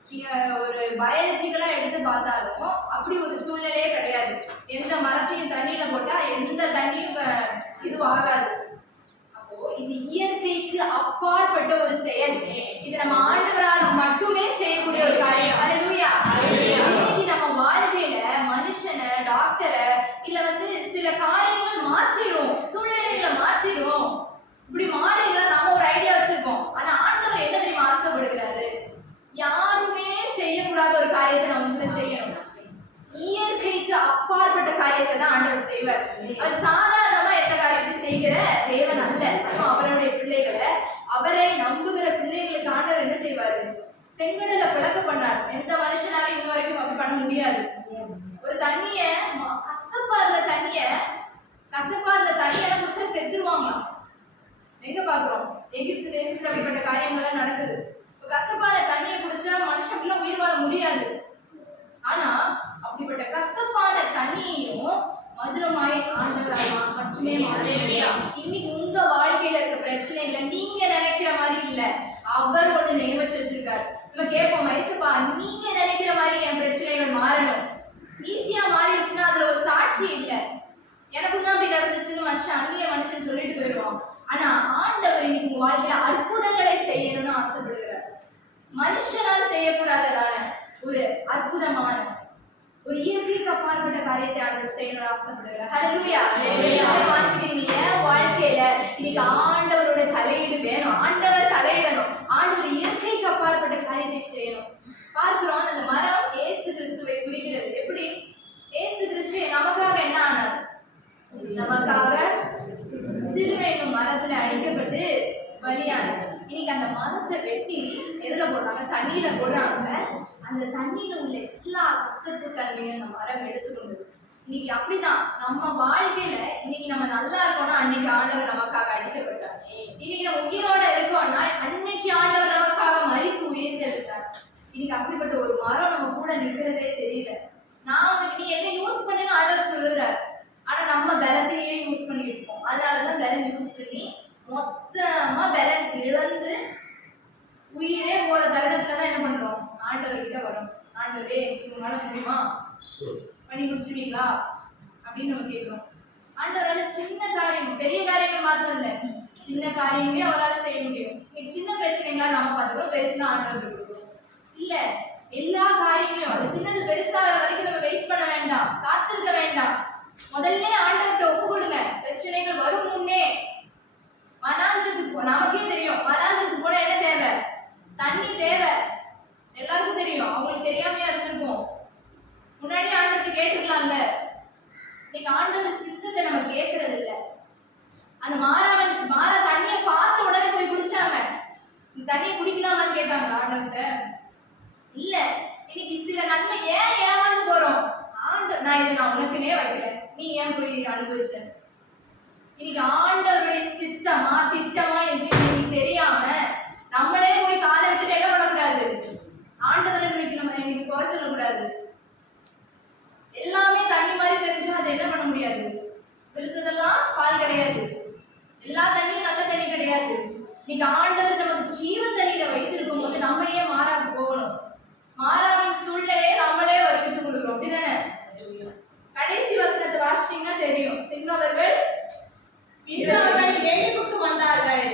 நீங்க ஒரு பயாலஜிக்கலா எடுத்து பார்த்தாலும் அப்படி ஒரு சூழ்நிலையே கிடையாது. எந்த மரத்தையும் தண்ணியில போட்டா எந்த தண்ணியும் இது ஆகாது. அப்போ இது இயற்கைக்கு அப்பாற்பட்ட ஒரு செயல். இது நம்ம ஆண்டவரால் மட்டுமே செய்யக்கூடிய ஒரு காரியம். அல்லேலூயா. இன்னைக்கு நம்ம வாழ்க்கையில மனுஷனை, டாக்டரை இல்ல சில காரியங்கள் மாற்றிடும், சூழ்நிலைகளை மாற்றிடும். இப்படி மாறிடலாம் நம்ம ஒரு ஐடியா வச்சிருக்கோம். ஆனா ஆண்டவர் என்ன தெரியுமா ஆசைப்படுகிறாரு, யாருமே செய்யக்கூடாத ஒரு காரியத்தை நம்ம செய்யணும். இயற்கைக்கு அப்பாற்பட்ட காரியத்தை தான் ஆண்டவர் செய்வார். அது சாதாரணமா எந்த காரியத்தை செய்கிற தேவன் அல்ல. அவருடைய பிள்ளைகளை, அவரை நம்புகிற பிள்ளைகளுக்கு ஆண்டவர் என்ன செய்வாரு, செங்கடலை பிளக்க பண்ணார். எந்த மனுஷனாலும் இன்ன வரைக்கும் அப்படி பண்ண முடியாது. ஒரு தண்ணிய கசப்பா இருந்த தண்ணியெல்லாம் குடிச்சா செத்துருவாங்களாம். எங்க பாக்குறோம், எகிப்து தேசத்துல அப்படிப்பட்ட காரியங்கள்லாம் நடக்குது. கசப்பான தண்ணியை குடிச்சா மனுஷங்களாம் உயிர் வாழ முடியாது. ஆனா அப்படிப்பட்ட கசப்பான தண்ணியையும் மதுரமாய் ஆண்டவரால் மட்டுமே மாற்றலாம். இன்னைக்கு உங்க வாழ்க்கையில இருக்க பிரச்சனைகளை நீங்க நினைக்கிற மாதிரி இல்ல, அவர் ஒண்ணு நியமிச்சு வச்சிருக்காரு. நம்ம கேட்போம், ஐசப்பா நீங்க நினைக்கிற மாதிரி என் பிரச்சனைகள் மாறணும். ஈஸியா மாறிடுச்சுன்னா அதுல ஒரு சாட்சி இல்ல. எனக்கும் தான் அப்படி நடந்துச்சுன்னு அந்நிய மனுஷன் சொல்லிட்டு போயிடுவான். ஆனா ஆண்டவர் இன்னைக்கு உங்க வாழ்க்கையில அற்புதங்களை செய்யணும்னு ஆசைப்படுகிறார். மனுஷனால் செய்யக்கூடாததான ஒரு அற்புதமான ஒரு இயற்கைக்கு அப்பாற்பட்ட காரியத்தை ஆண்டவர் செய்யணும்னு ஆசைப்படுகிறார். ஹல்லேலூயா. வாசிக்கிறீங்க வாழ்க்கையில இன்னைக்கு ஆண்டவரோட தலையீடு வேணும். ஆண்டவர் தலையிடணும். ஆண்டவர் இயற்கைக்கு அப்பாற்பட்ட காரியத்தை செய்யணும். பார்க்கிறோம், அந்த மரம் ஏசு கிறிஸ்துவை குறிக்கிறது. எப்படி ஏசு கிறிஸ்து நமக்காக என்ன ஆனார், நமக்காக சிலுவை என்னும் மரத்துல அடிக்கப்பட்டு பலியானார். இன்னைக்கு அந்த மரத்தை வெட்டி எதுல போடுறாங்க, தண்ணியில போடுறாங்க. அந்த தண்ணியில உள்ள எல்லா கசப்பு தன்மையும் அந்த மரம் எடுத்துக்கொண்டது. இன்னைக்கு அப்படிதான் நம்ம வாழ்க்கையில இன்னைக்கு நம்ம நல்லா இருக்கோம்னா அன்னைக்கு ஆண்டவர் நமக்காக அடிக்கப்பட்டார். இன்னைக்கு நம்ம உயிரோட இருக்கோம்னா அன்னைக்கு ஆண்டவர் நமக்காக மரித்து உயிர்த்தெழுத்தார். இன்னைக்கு அப்படிப்பட்ட ஒரு மரம் நம்ம கூட நிக்கிறதே தெரியல. நான் உனக்கு நீ என்ன யூஸ் பண்ணுன்னு ஆண்டவர் சொல்லுறாரு. ஆனா நம்ம பலத்தையே யூஸ் பண்ணிருப்போம். அதனாலதான் பலன் யூஸ் பண்ணி மொத்தமா பலன் இழந்து உயிரே போற தருணத்துலதான் என்ன பண்றோம், ஆண்டவர் கிட்ட வரும். ஆண்டவரே உங்களால முடியுமா, பண்ணி முடிச்சிருவீங்களா அப்படின்னு நம்ம கேட்கிறோம். ஆண்டவரால சின்ன காரியம், பெரிய காரியங்கள் மாத்திரம் இல்ல, சின்ன காரியமே அவரால் செய்ய முடியும். இன்னைக்கு சின்ன பிரச்சனைகள்லாம் நம்ம பார்த்துக்கிறோம், பெருசுனா ஆண்டவர் கொடுக்கும் இல்ல. எல்லா காரியங்களையும் அது சின்னது பெருசா வரைக்கும் நம்ம வெயிட் பண்ண வேண்டாம், காத்திருக்க வேண்டாம். முதல்ல ஆண்டவர்கிட்ட ஒப்பு கொடுங்க. பிரச்சனைகள் வரும் முன்னே வனாந்திரத்துக்கு நமக்கே தெரியும், வனாந்திரத்துக்கு போனா என்ன தேவை, தண்ணி தேவை. எல்லாருக்கும் தெரியும், அவங்களுக்கு தெரியாமையா இருந்திருக்கும். முன்னாடி ஆண்டவர்கிட்ட கேட்டுக்கலாம்ல, இன்னைக்கு ஆண்டவர் சித்தத்தை நம்ம கேட்கறது இல்ல. அந்த மாறா தண்ணியை பார்த்த உடனே போய் குடிச்சாங்க. இந்த தண்ணியை குடிக்கலாமான்னு கேட்டாங்க ஆண்டவர்கிட்ட. இல்ல. இன்னைக்கு சில நன்மை ஏன் ஏமாந்து போறோம்? நான் இதை உனக்குனே வைக்கல, நீ ஏன் போய் அனுபவிச்ச? இன்னைக்கு ஆண்டவருடைய சித்தமா திட்டமா என்று இன்னைக்கு தெரியாம நம்மளே போய் காலை விட்டுட்டு என்ன பண்ணக்கூடாது? ஆண்டவரை இன்னைக்கு குறை சொல்லக்கூடாது. எல்லாமே தண்ணி மாதிரி தெரிஞ்சா அதை என்ன பண்ண முடியாது? வெளுத்ததெல்லாம் பால் கிடையாது, எல்லா தண்ணியும் நல்ல தண்ணி கிடையாது. இன்னைக்கு ஆண்டவர் நமக்கு ஜீவ தண்ணீரை வைத்திருக்கும் போது நம்ம ஏன் மாறாவுக்கு போகணும்? மாறாவின் சூழ்நிலையை நம்மளே வருவித்து கொடுக்கிறோம். அப்படிதானே? கடைசி வசனத்தை வாசிச்சீங்கன்னா தெரியும். பின்னவர்கள் எகிப்துக்கு வந்தார்கள்.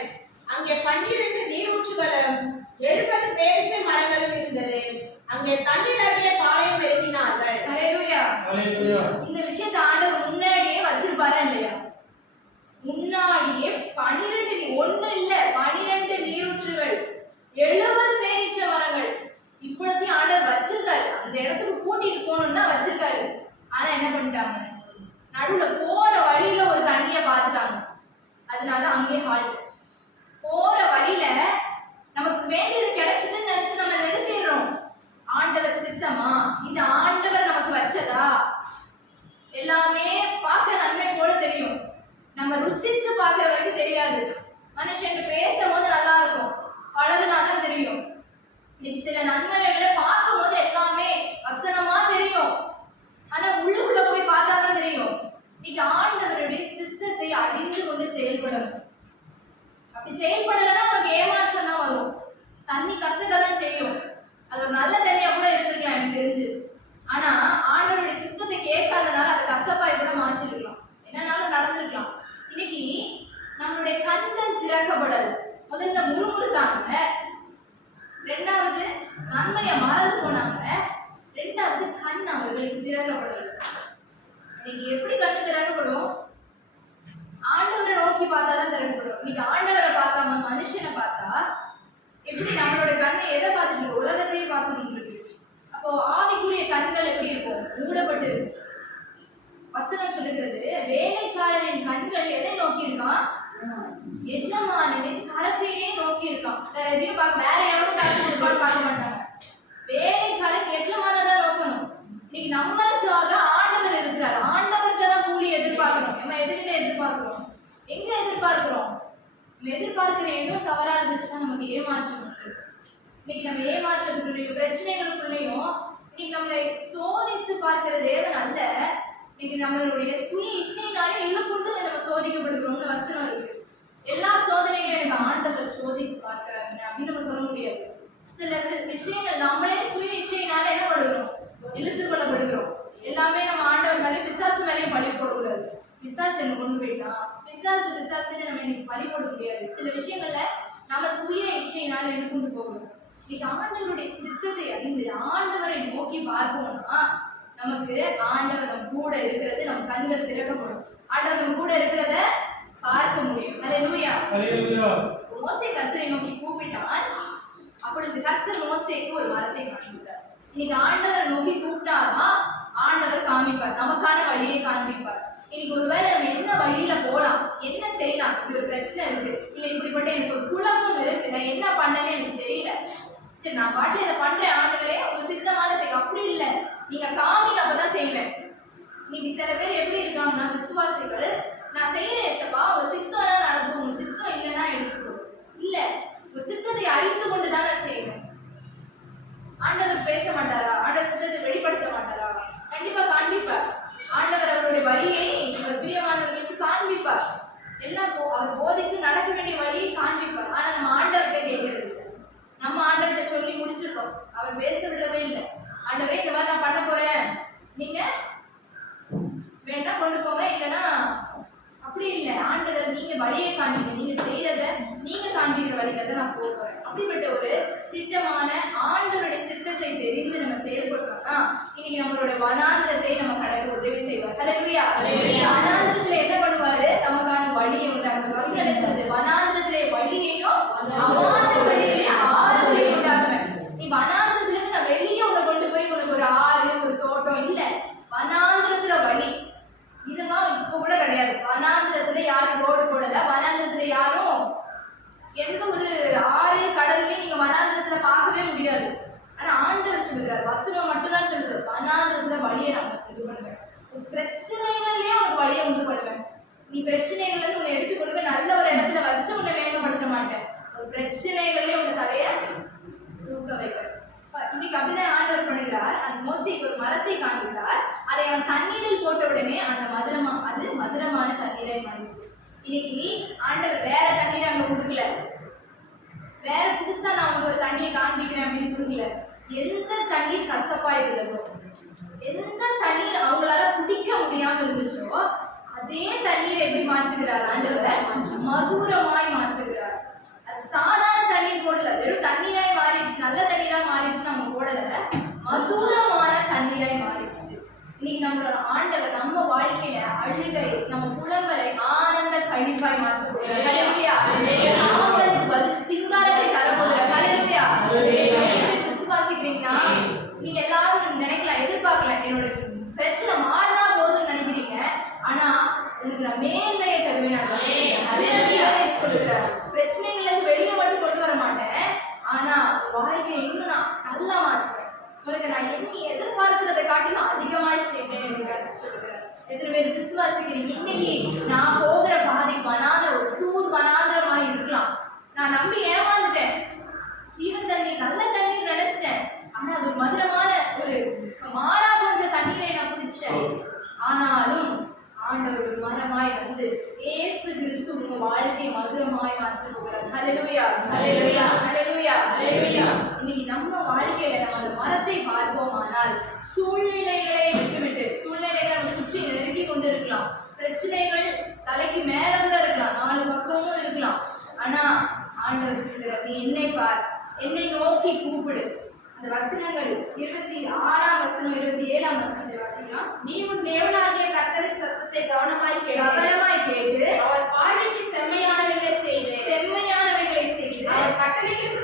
அங்கே 12 நீரூற்றுகளும் 70 பேரீச்சை மரங்களும் இருந்தது. அங்கே தண்ணீர் அருகே பாளையம் எழுப்பினார்கள். ஹல்லேலூயா. இந்த விஷயத்தை ஆண்டவர் முன்னாடியே வச்சிருப்பாரா இல்லையா? முன்னாடியே 12 ஒண்ணு இல்ல 12 நீரூற்றுகள் 70 பேரீச்சை மரங்கள் இவ்வளத்தையும் ஆண்டவர் வச்சிருக்காரு. அந்த இடத்துக்கு கூட்டிட்டு போகணும்னு தான் வச்சிருக்காரு. ஆனா என்ன பண்ணிட்டாங்க? நடுவுல போற வழியில ஒரு தண்ணிய பார்த்துட்டாங்க. அதனால அங்கே ஹால்ட். போற வழியில நமக்கு வேண்டியது கிடைச்சதுன்னு நினைச்சு நம்ம நிறுத்திடுறோம். ஆண்டவர் சித்தமா? இது ஆண்டவர் நமக்கு வச்சதா? எல்லாமே பார்க்க நன்மை போல தெரியும், நம்ம ருசித்து பார்க்கிற வரைக்கும் தெரியாது. மனுஷன் பேசும்போது நல்லா இருக்கும், பழகுனாதான் தெரியும். இன்னைக்கு சில நன்மைகளை பார்க்கும் போது எல்லாமே வசனமா தெரியும், ஆனா உள்ளுக்குள்ள போய் பார்த்தாதான் தெரியும். இன்னைக்கு ஆண்டவருடைய சித்தத்தை அறிந்து கொண்டு செயல்படணும். அப்படி செயல்படலைன்னா நமக்கு ஏமாற்றம் தான் வரும். தண்ணி கசக்கதான் செய்யும். அது ஒரு நல்ல தண்ணியா கூட இருந்திருக்கலாம் எனக்கு தெரிஞ்சு. ஆனா ஆண்டவருடைய சித்தத்தை கேட்காதனால அதை கசப்பாய் கூட மாற்றிருக்கலாம், என்னன்னாலும் நடந்திருக்கலாம். இன்னைக்கு நம்மளுடைய கண்கள் திறக்கப்படல். முதல்ல முறுமுறுத்தாங்க, ரெண்டாவது நன்மையை மறந்து போனாங்க, ரெண்டாவது கண் அவர்களுக்கு திறக்கப்படல். இன்னைக்கு எப்படி கண்ணு திறக்கப்படும்? ஆண்டவரை நோக்கி பார்த்தாதான் திறக்கப்படும். இன்னைக்கு ஆண்டவரை பார்க்காம மனுஷனை பார்த்தா எப்படி நம்மளோட கண்ணை எதை பார்த்துட்டு இருக்கு? உலகத்தையே பார்த்துட்டு இருக்கு. அப்போ ஆவிக்குரிய கண்கள் எப்படி இருக்கும்? மூடப்பட்டு இருக்கும். வசனம் சொல்லுகிறது, வேலைக்காரனின் கண்கள் எதை நோக்கி இருக்கான்? எஜமானனின் கரத்தையே நோக்கி இருக்கான். வேற எதையும் வேற எவனும் காசு கொடுப்பான்னு பார்க்க மாட்டாங்க. வேலைக்காரன் எஜமானதான் நோக்கணும். இன்னைக்கு நம்மளுக்காக ஆண்டவர் இருக்கிறார். ஆண்டவர்கிட்ட தான் கூலி எதிர்பார்க்கணும். நம்ம எதுக்கிட்ட எதிர்பார்க்கிறோம்? எங்க எதிர்பார்க்கிறோம்? நம்ம எதிர்பார்க்கிற இடம் தவறா இருந்துச்சுன்னா நமக்கு ஏமாற்றம் உண்டு. இன்னைக்கு நம்ம ஏமாற்றத்துக்குள்ளேயும் பிரச்சனைகளுக்குள்ளேயும் இன்னைக்கு நம்மளை சோதித்து பார்க்கிற தேவன் அல்ல. இன்னைக்கு நம்மளுடைய சுய இச்சையினாலே இழுப்புண்டு நம்ம சோதிக்கப்படுகிறோம்னு வசனம் இருக்கு. எல்லா சோதனைகளும் எனக்கு ஆண்டவர் சோதித்து பார்க்கிறாங்க அப்படின்னு நம்ம சொல்ல முடியாது. சில விஷயங்கள் நம்மளே சுய இச்சையினால என்ன படுகிறோம்? இழுத்து கொள்ளப்படுகிறோம். எல்லாமே நம்ம ஆண்டவர் மேலே பிசாசு மேலேயும் பழி போடக்கூடாது. பிசாசு என்ன கொண்டு போயிட்டான், பிசாசுன்னு நம்ம இன்னைக்கு பழி போட முடியாது. சில விஷயங்கள்ல நம்ம சுய இச்சையினால என்ன கொண்டு போகணும். இன்னைக்கு ஆண்டவருடைய சித்தத்தை அறிந்து ஆண்டவரை நோக்கி பார்ப்போம்னா நமக்கு ஆண்டவர் நம்ம கூட இருக்கிறது, நம்ம கண்கள் திறக்கப்படும். ஆண்டவர் நம்ம கூட இருக்கிறத பார்க்க முடியும். ஹல்லேலூயா. மோசே கர்த்தரை நோக்கி கூப்பிட்டான். அப்பொழுது கர்த்தர் மோசேக்கு ஒரு மரத்தை காண்பித்தார். இன்னைக்கு ஆண்டவரை நோக்கி கூப்பிட்டாதான் ஆண்டவர் காமிப்பார், நமக்கான வழியை காண்பிப்பார். இன்னைக்கு ஒருவேளை நம்ம என்ன வழியில போலாம், என்ன செய்யலாம், இப்படி ஒரு பிரச்சனை இருக்கு, இல்ல இப்படிப்பட்ட எனக்கு ஒரு குழப்பம் இருக்கு, நான் என்ன பண்ணேன்னு எனக்கு தெரியல, சரி நான் பாட்டு இதை பண்றேன் ஆண்டவரே உங்க சித்தமான செய்ய. அப்படி இல்லை, நீங்க காமிங்க, அப்பதான் செய்வேன். இன்னைக்கு சில பேர் எப்படி இருக்காங்கன்னா விசுவாசிகள், நான் செய்யறேன் ஏசப்பா, உங்க சித்தம்னா நடக்கும், உங்க சித்தம் இல்லைன்னா எடுத்துக்கணும். இல்ல, உங்க சித்தத்தை அறிந்து கொண்டுதான் நான் செய்வேன். ஆண்டவர் பேச மாட்டாரா? ஆண்டவர் சித்தத்தை வெளிப்படுத்த மாட்டாரா? கண்டிப்பா காண்பிப்பார். ஆண்டவர் அவருடைய வழியை அவர் பிரியமானவர்களுக்கு காண்பிப்பார். எல்லாம் அவர் போதித்து நடக்க வேண்டிய வழியை காண்பிப்பார். ஆனா நம்ம ஆண்டவர்கிட்ட கேட்கறது இல்லை. நம்ம ஆண்டவர்கிட்ட சொல்லி முடிச்சிருக்கோம், அவர் பேச விடுறதே இல்லை. ஆண்டவரே இந்த மாதிரி நான் பண்ண போறேன், நீங்க வேணா கொண்டு போங்க, இல்லைன்னா அப்படி இல்லை. ஆண்டவர் நீங்க வழியை காண்பீங்க, நீங்க செய்யறத நீங்க காண்பிக்கிற வழியில தான் நான் போறேன். அப்படிப்பட்ட ஒரு திட்டமான ஆண்டவருடைய சித்தத்தை தெரிந்து நம்ம செயல்படுறோம்னா இன்னைக்கு நம்மளோட வனாந்திரத்தை நம்ம கடக்க உதவி செய்வார். ஹல்லேலூயா. வனாந்திரத்துல என்ன பண்ணுவாரு? நமக்கான வழியை உண்டாக்குவார். வசனம் சொல்லுது, வனாந்திரத்திலே வழியையும் அவாந்திர வழியிலே ஆறுகளையும் உண்டாக்குவேன். நீ வனாந்திரத்துல இருந்து நான் வெளியே உன்னை கொண்டு போய் உனக்கு ஒரு ஆறு ஒரு தோட்டம் இல்ல, வனாந்திரத்துல வழி நீ பிரச்சனைகள்ல இருந்து உன்னை எடுத்து கொடுக்க நல்ல ஒரு இடத்துல வச்சு உன்னை மேம்படுத்த மாட்டேன். ஒரு பிரச்சனைகள்லயே உன்னை தலைய தூக்க வைப்பேன். இன்னைக்கு அப்படிதான் ஆண்டவர் பண்ணுகிறார். அந்த மோசேக்கு ஒரு மரத்தை காண்பித்தார். அதை அவன் தண்ணீரில் போட்ட உடனே அந்த மதுரமான தண்ணீரை மாறிச்சு. இன்னைக்கு ஆண்டவர் வேற தண்ணீரை அங்க கொடுக்கல, வேற புதுசா நான் உங்களுக்கு ஒரு தண்ணியை காண்பிக்கிறேன் அப்படின்னு கொடுக்கல. எந்த தண்ணீர் கசப்பா இருந்ததோ, எந்த தண்ணீர் அவங்களால குடிக்க முடியாம இருந்துச்சோ, அதே தண்ணீரை எப்படி மாற்றுகிறார் ஆண்டவர்? மதுரமாய் மாற்றுகிறார். அது சாதாரண தண்ணீர் போடல, வெறும் தண்ணீராய் மாறிடுச்சு, நல்ல தண்ணீரா மாறிடுச்சு நம்ம போடல, மதுரமான தண்ணீராய் மாறிடுச்சு. இன்னைக்கு நம்மளோட ஆண்டவர் நம்ம வாழ்க்கையில அழுகை, நம்ம புலம்பலை ஆனந்த கழிப்பாய் மாற்ற போகிறார். ஹல்லேலூயா. சாம்பலுக்கு பதில் சிங்காரத்தை தர போகிறார். ஹல்லேலூயா. எப்படி விசுவாசிக்கிறீங்கன்னா, நீங்க எல்லாரும் நினைக்கலாம், எதிர்பார்க்கலாம், என்னோட பிரச்சனை மாறினா போதும்னு நினைக்கிறீங்க. ஆனா உங்களுக்கு நான் மேன்மையை தருவேன். நான் சொல்லுகிறேன், பிரச்சனைகள்ல இருந்து வெளியே மட்டும் கொண்டு வர மாட்டேன், ஆனா வாழ்க்கையை இன்னும் நான் நல்லா மாற்றுவேன். உங்களுக்கு நான் என்ன எதிர்பார்க்கிறதை காட்டிலும் அதிகமாய் செய்வேன் என்று சொல்லுகிறேன். எத்தனை பேர் விசுவாசிக்கிறீங்க? இன்னைக்கு நான் போகிற பாதை வனாந்தரம், ஒரு சூர் வனாந்தரமாய் இருக்கலாம். நான் நம்பி ஏமாந்துட்டேன், ஜீவன் தண்ணீர் நல்ல தண்ணீர் நினைச்சிட்டேன், ஆனா அது ஒரு மதுரமான ஒரு மாறா போன்ற தண்ணீரை நான் குடிச்சிட்டேன். ஆனாலும் ஆண்டவர் ஒரு மரமாய் வந்து இயேசு கிறிஸ்து உங்க வாழ்க்கையை மதுரமாய் மாற்ற போகிறார். ஹல்லேலூயா. ஹல்லேலூயா. ஹல்லேலூயா. ஹல்லேலூயா. இன்னைக்கு நம்ம வாழ்க்கையில நம்ம அந்த மரத்தை பார்ப்போமானால், சூழ்நிலைகளை விட்டுவிட்டு, சூழ்நிலைகளை நம்ம சுற்றி நெருங்கி கொண்டு இருக்கலாம், பிரச்சனைகள் தலைக்கு மேல கூட இருக்கலாம், 4 பக்கமும் இருக்கலாம். ஆனா ஆண்டவர் சொல்கிறார், நீ என்னை பார், என்னை நோக்கி கூப்பிடு. அந்த வசனங்கள் 26ஆம் வசனம் 27ஆம் வசனத்தை வாசிக்கலாம். நீ உன் தேவனாகிய கர்த்தரின் சத்தத்தை கவனமாய் கேட்டு அவர் பார்வைக்கு செம்மையானவைகளை செய்து அவர் கட்டளைகளுக்கு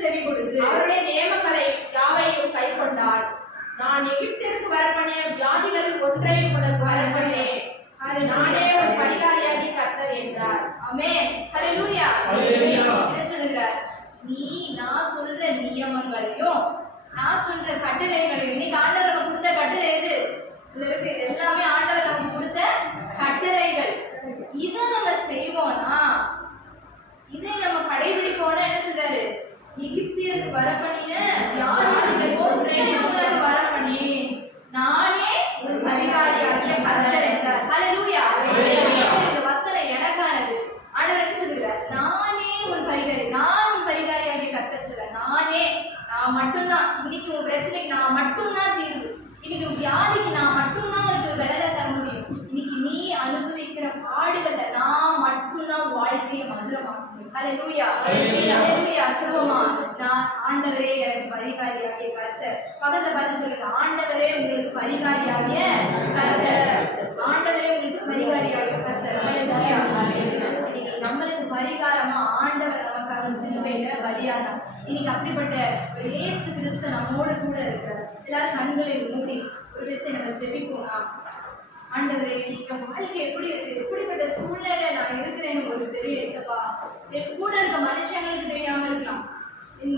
செவி கொடுத்து அவருடைய நியமங்களை யாவையும் கைக்கொண்டார். நான் எகிப்திற்கு வரப்பண்ணிய வியாதிகளில் ஒன்றையும் உனக்கு வரப்பண்ணேன், அது நானே ஒரு பரிகாரியாகிய கர்த்தர் என்றார். ஆமென். ஹல்லேலூயா. ஹல்லேலூயா. என்ன சொல்லுகிறார்? நீ நான் சொல்ற நியமங்களையும் நான் சொல்ற கட்டளைகளையும், இன்னைக்கு ஆண்டவர் நமக்கு கொடுத்த கட்டளை எது? இது இருக்கு, எல்லாமே ஆண்டவர் நமக்கு கொடுத்த கட்டளைகள். இதை நம்ம செய்வோம்னா, இதை நம்ம கடைபிடிப்போம்னா என்ன சொல்றாரு? எகிப்தியருக்கு வரப்பண்ணின வியாதிகளில் ஒன்றையும் உங்களுக்கு வரப்பண்ணேன், நானே ஒரு பரிகாரியாகிய கர்த்தர் என்றார். ஹல்லேலூயா. இந்த வசனம் எனக்கானது. ஆண்டவர் என்ன சொல்லுகிறார்? நானே ஒரு பரிகாரி, நான் உன் பரிகாரியாகிய கர்த்தர் சொல்றார். நான் மட்டும்தான் இன்னைக்கு உன் பிரச்சனைக்கு நான் மட்டும்தான் தீர்வு. இன்னைக்கு உன் வியாதிக்கு நான் மட்டும்தான் உனக்கு விரலை தர முடியும். இன்னைக்கு நீ அனுபவிக்கிற பாடுகளை நான் மட்டும்தான் வாழ்க்கையை மதுரமாக்கும். ஹல்லேலூயா. ஹல்லேலூயா. சொல்லுவோமா? நான் ஆண்டவரே எனக்கு பரிகாரியாகிய கர்த்தர். பக்கத்துல பார்த்து சொல்லுங்க, ஆண்டவரே உங்களுக்கு பரிகாரியாகிய கர்த்தர். ஆண்டவரே உங்களுக்கு பரிகாரியாகிய கர்த்தர். ஹல்லேலூயா. நம்மளுக்கு பரிகாரமா ஆண்டவர் நமக்காக சிலுவையில பலியானார். இன்னைக்கு அப்படிப்பட்ட ஒரு இயேசு கிறிஸ்து நம்மோடு கூட இருக்கிறார். எல்லாரும் கண்களை மூடி ஒரு விஷயம் நம்ம ஜெபிப்போம். ஆண்டவரே, என் வாழ்க்கை எப்படி இருக்கு, எப்படிப்பட்ட சூழ்நிலை நான் இருக்கிறேன்னு உங்களுக்கு தெரியும் ஏசப்பா. என் கூட இருக்க மனுஷங்களுக்கு தெரியாம இருக்கலாம்,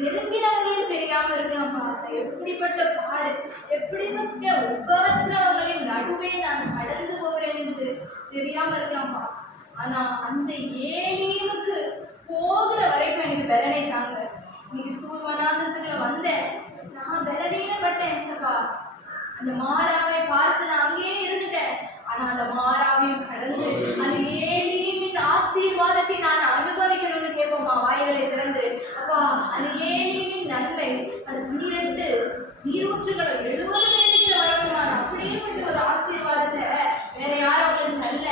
நெருங்கினவர்களும் தெரியாம இருக்கலாம்ப்பா. எப்படிப்பட்ட பாடு, எப்படிப்பட்ட உபத்திரவங்களின் நடுவே நான் கடந்து போகிறேன் என்று தெரியாம இருக்கலாம்ப்பா. ஆனா அந்த ஏலிமுக்கு போகிற வரைக்கும் எனக்கு பலனை தாங்க. இன்னைக்கு சூர்வனாந்தரத்துக்குள்ள வந்தேன், நான் பலவீனப்பட்டேன் ஏசப்பா. அந்த மாறாவை பார்த்து நான் அங்கேயே இருந்துட்டேன். ஆனா அந்த மாறாவையும் கடந்து அந்த ஏலியின் ஆசீர்வாதத்தை நான் அனுபவிக்கணும்னு கேட்போமா? வாய்களை திறந்து, அப்பா அந்த ஏலியின் நன்மை, அந்த 12 நீரூற்றுகளை 70 வரணுமா? அப்படியே ஒரு ஆசீர்வாதத்தை வேற யாரும் உங்களுக்கு அல்ல,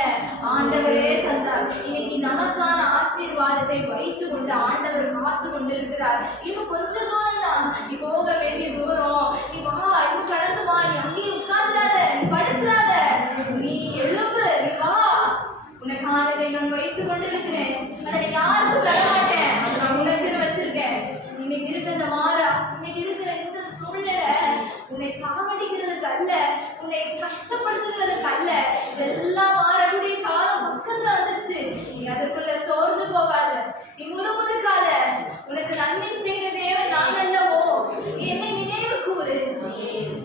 ஆண்டவரே தந்தார். இன்னைக்கு நமக்கான ஆசீர்வாதத்தை வைத்துக் கொண்டு ஆண்டவர் காத்து கொண்டு இருக்கிறார். இன்னும் கொஞ்சம் தூரம் தான், நீ போக வேண்டிய தூரம். நீ வா, இன்னும் கடந்து வா, நீ அங்கேயே உட்கார்ந்துடாத, நீ படுத்துறாத, நீ எழும்பு, நீ வா. உனக்கானதை நான் வைத்துக் கொண்டு இருக்கிறேன், அதை யாருக்கும் தர மாட்டேன், நான் உனக்குன்னு வச்சிருக்கேன். இன்னைக்கு இருக்க இந்த மாறா, இன்னைக்கு இருக்கிற இந்த சூழ்நிலை உன்னை சாவடிக்கிறதுக்கு அல்ல, உன்னை கஷ்டப்படுத்துகிறதுக்கு அல்ல. இதெல்லாம் மாறக்கூடிய காலம் பக்கத்துல வந்துருச்சு. நீ அதற்குள்ள சோர்ந்து போகாத, நீ முறுமுறுக்காத. உனக்கு நன்மை செய்த தேவன் நான் அல்லவோ, என்னை நினைவு கூறு,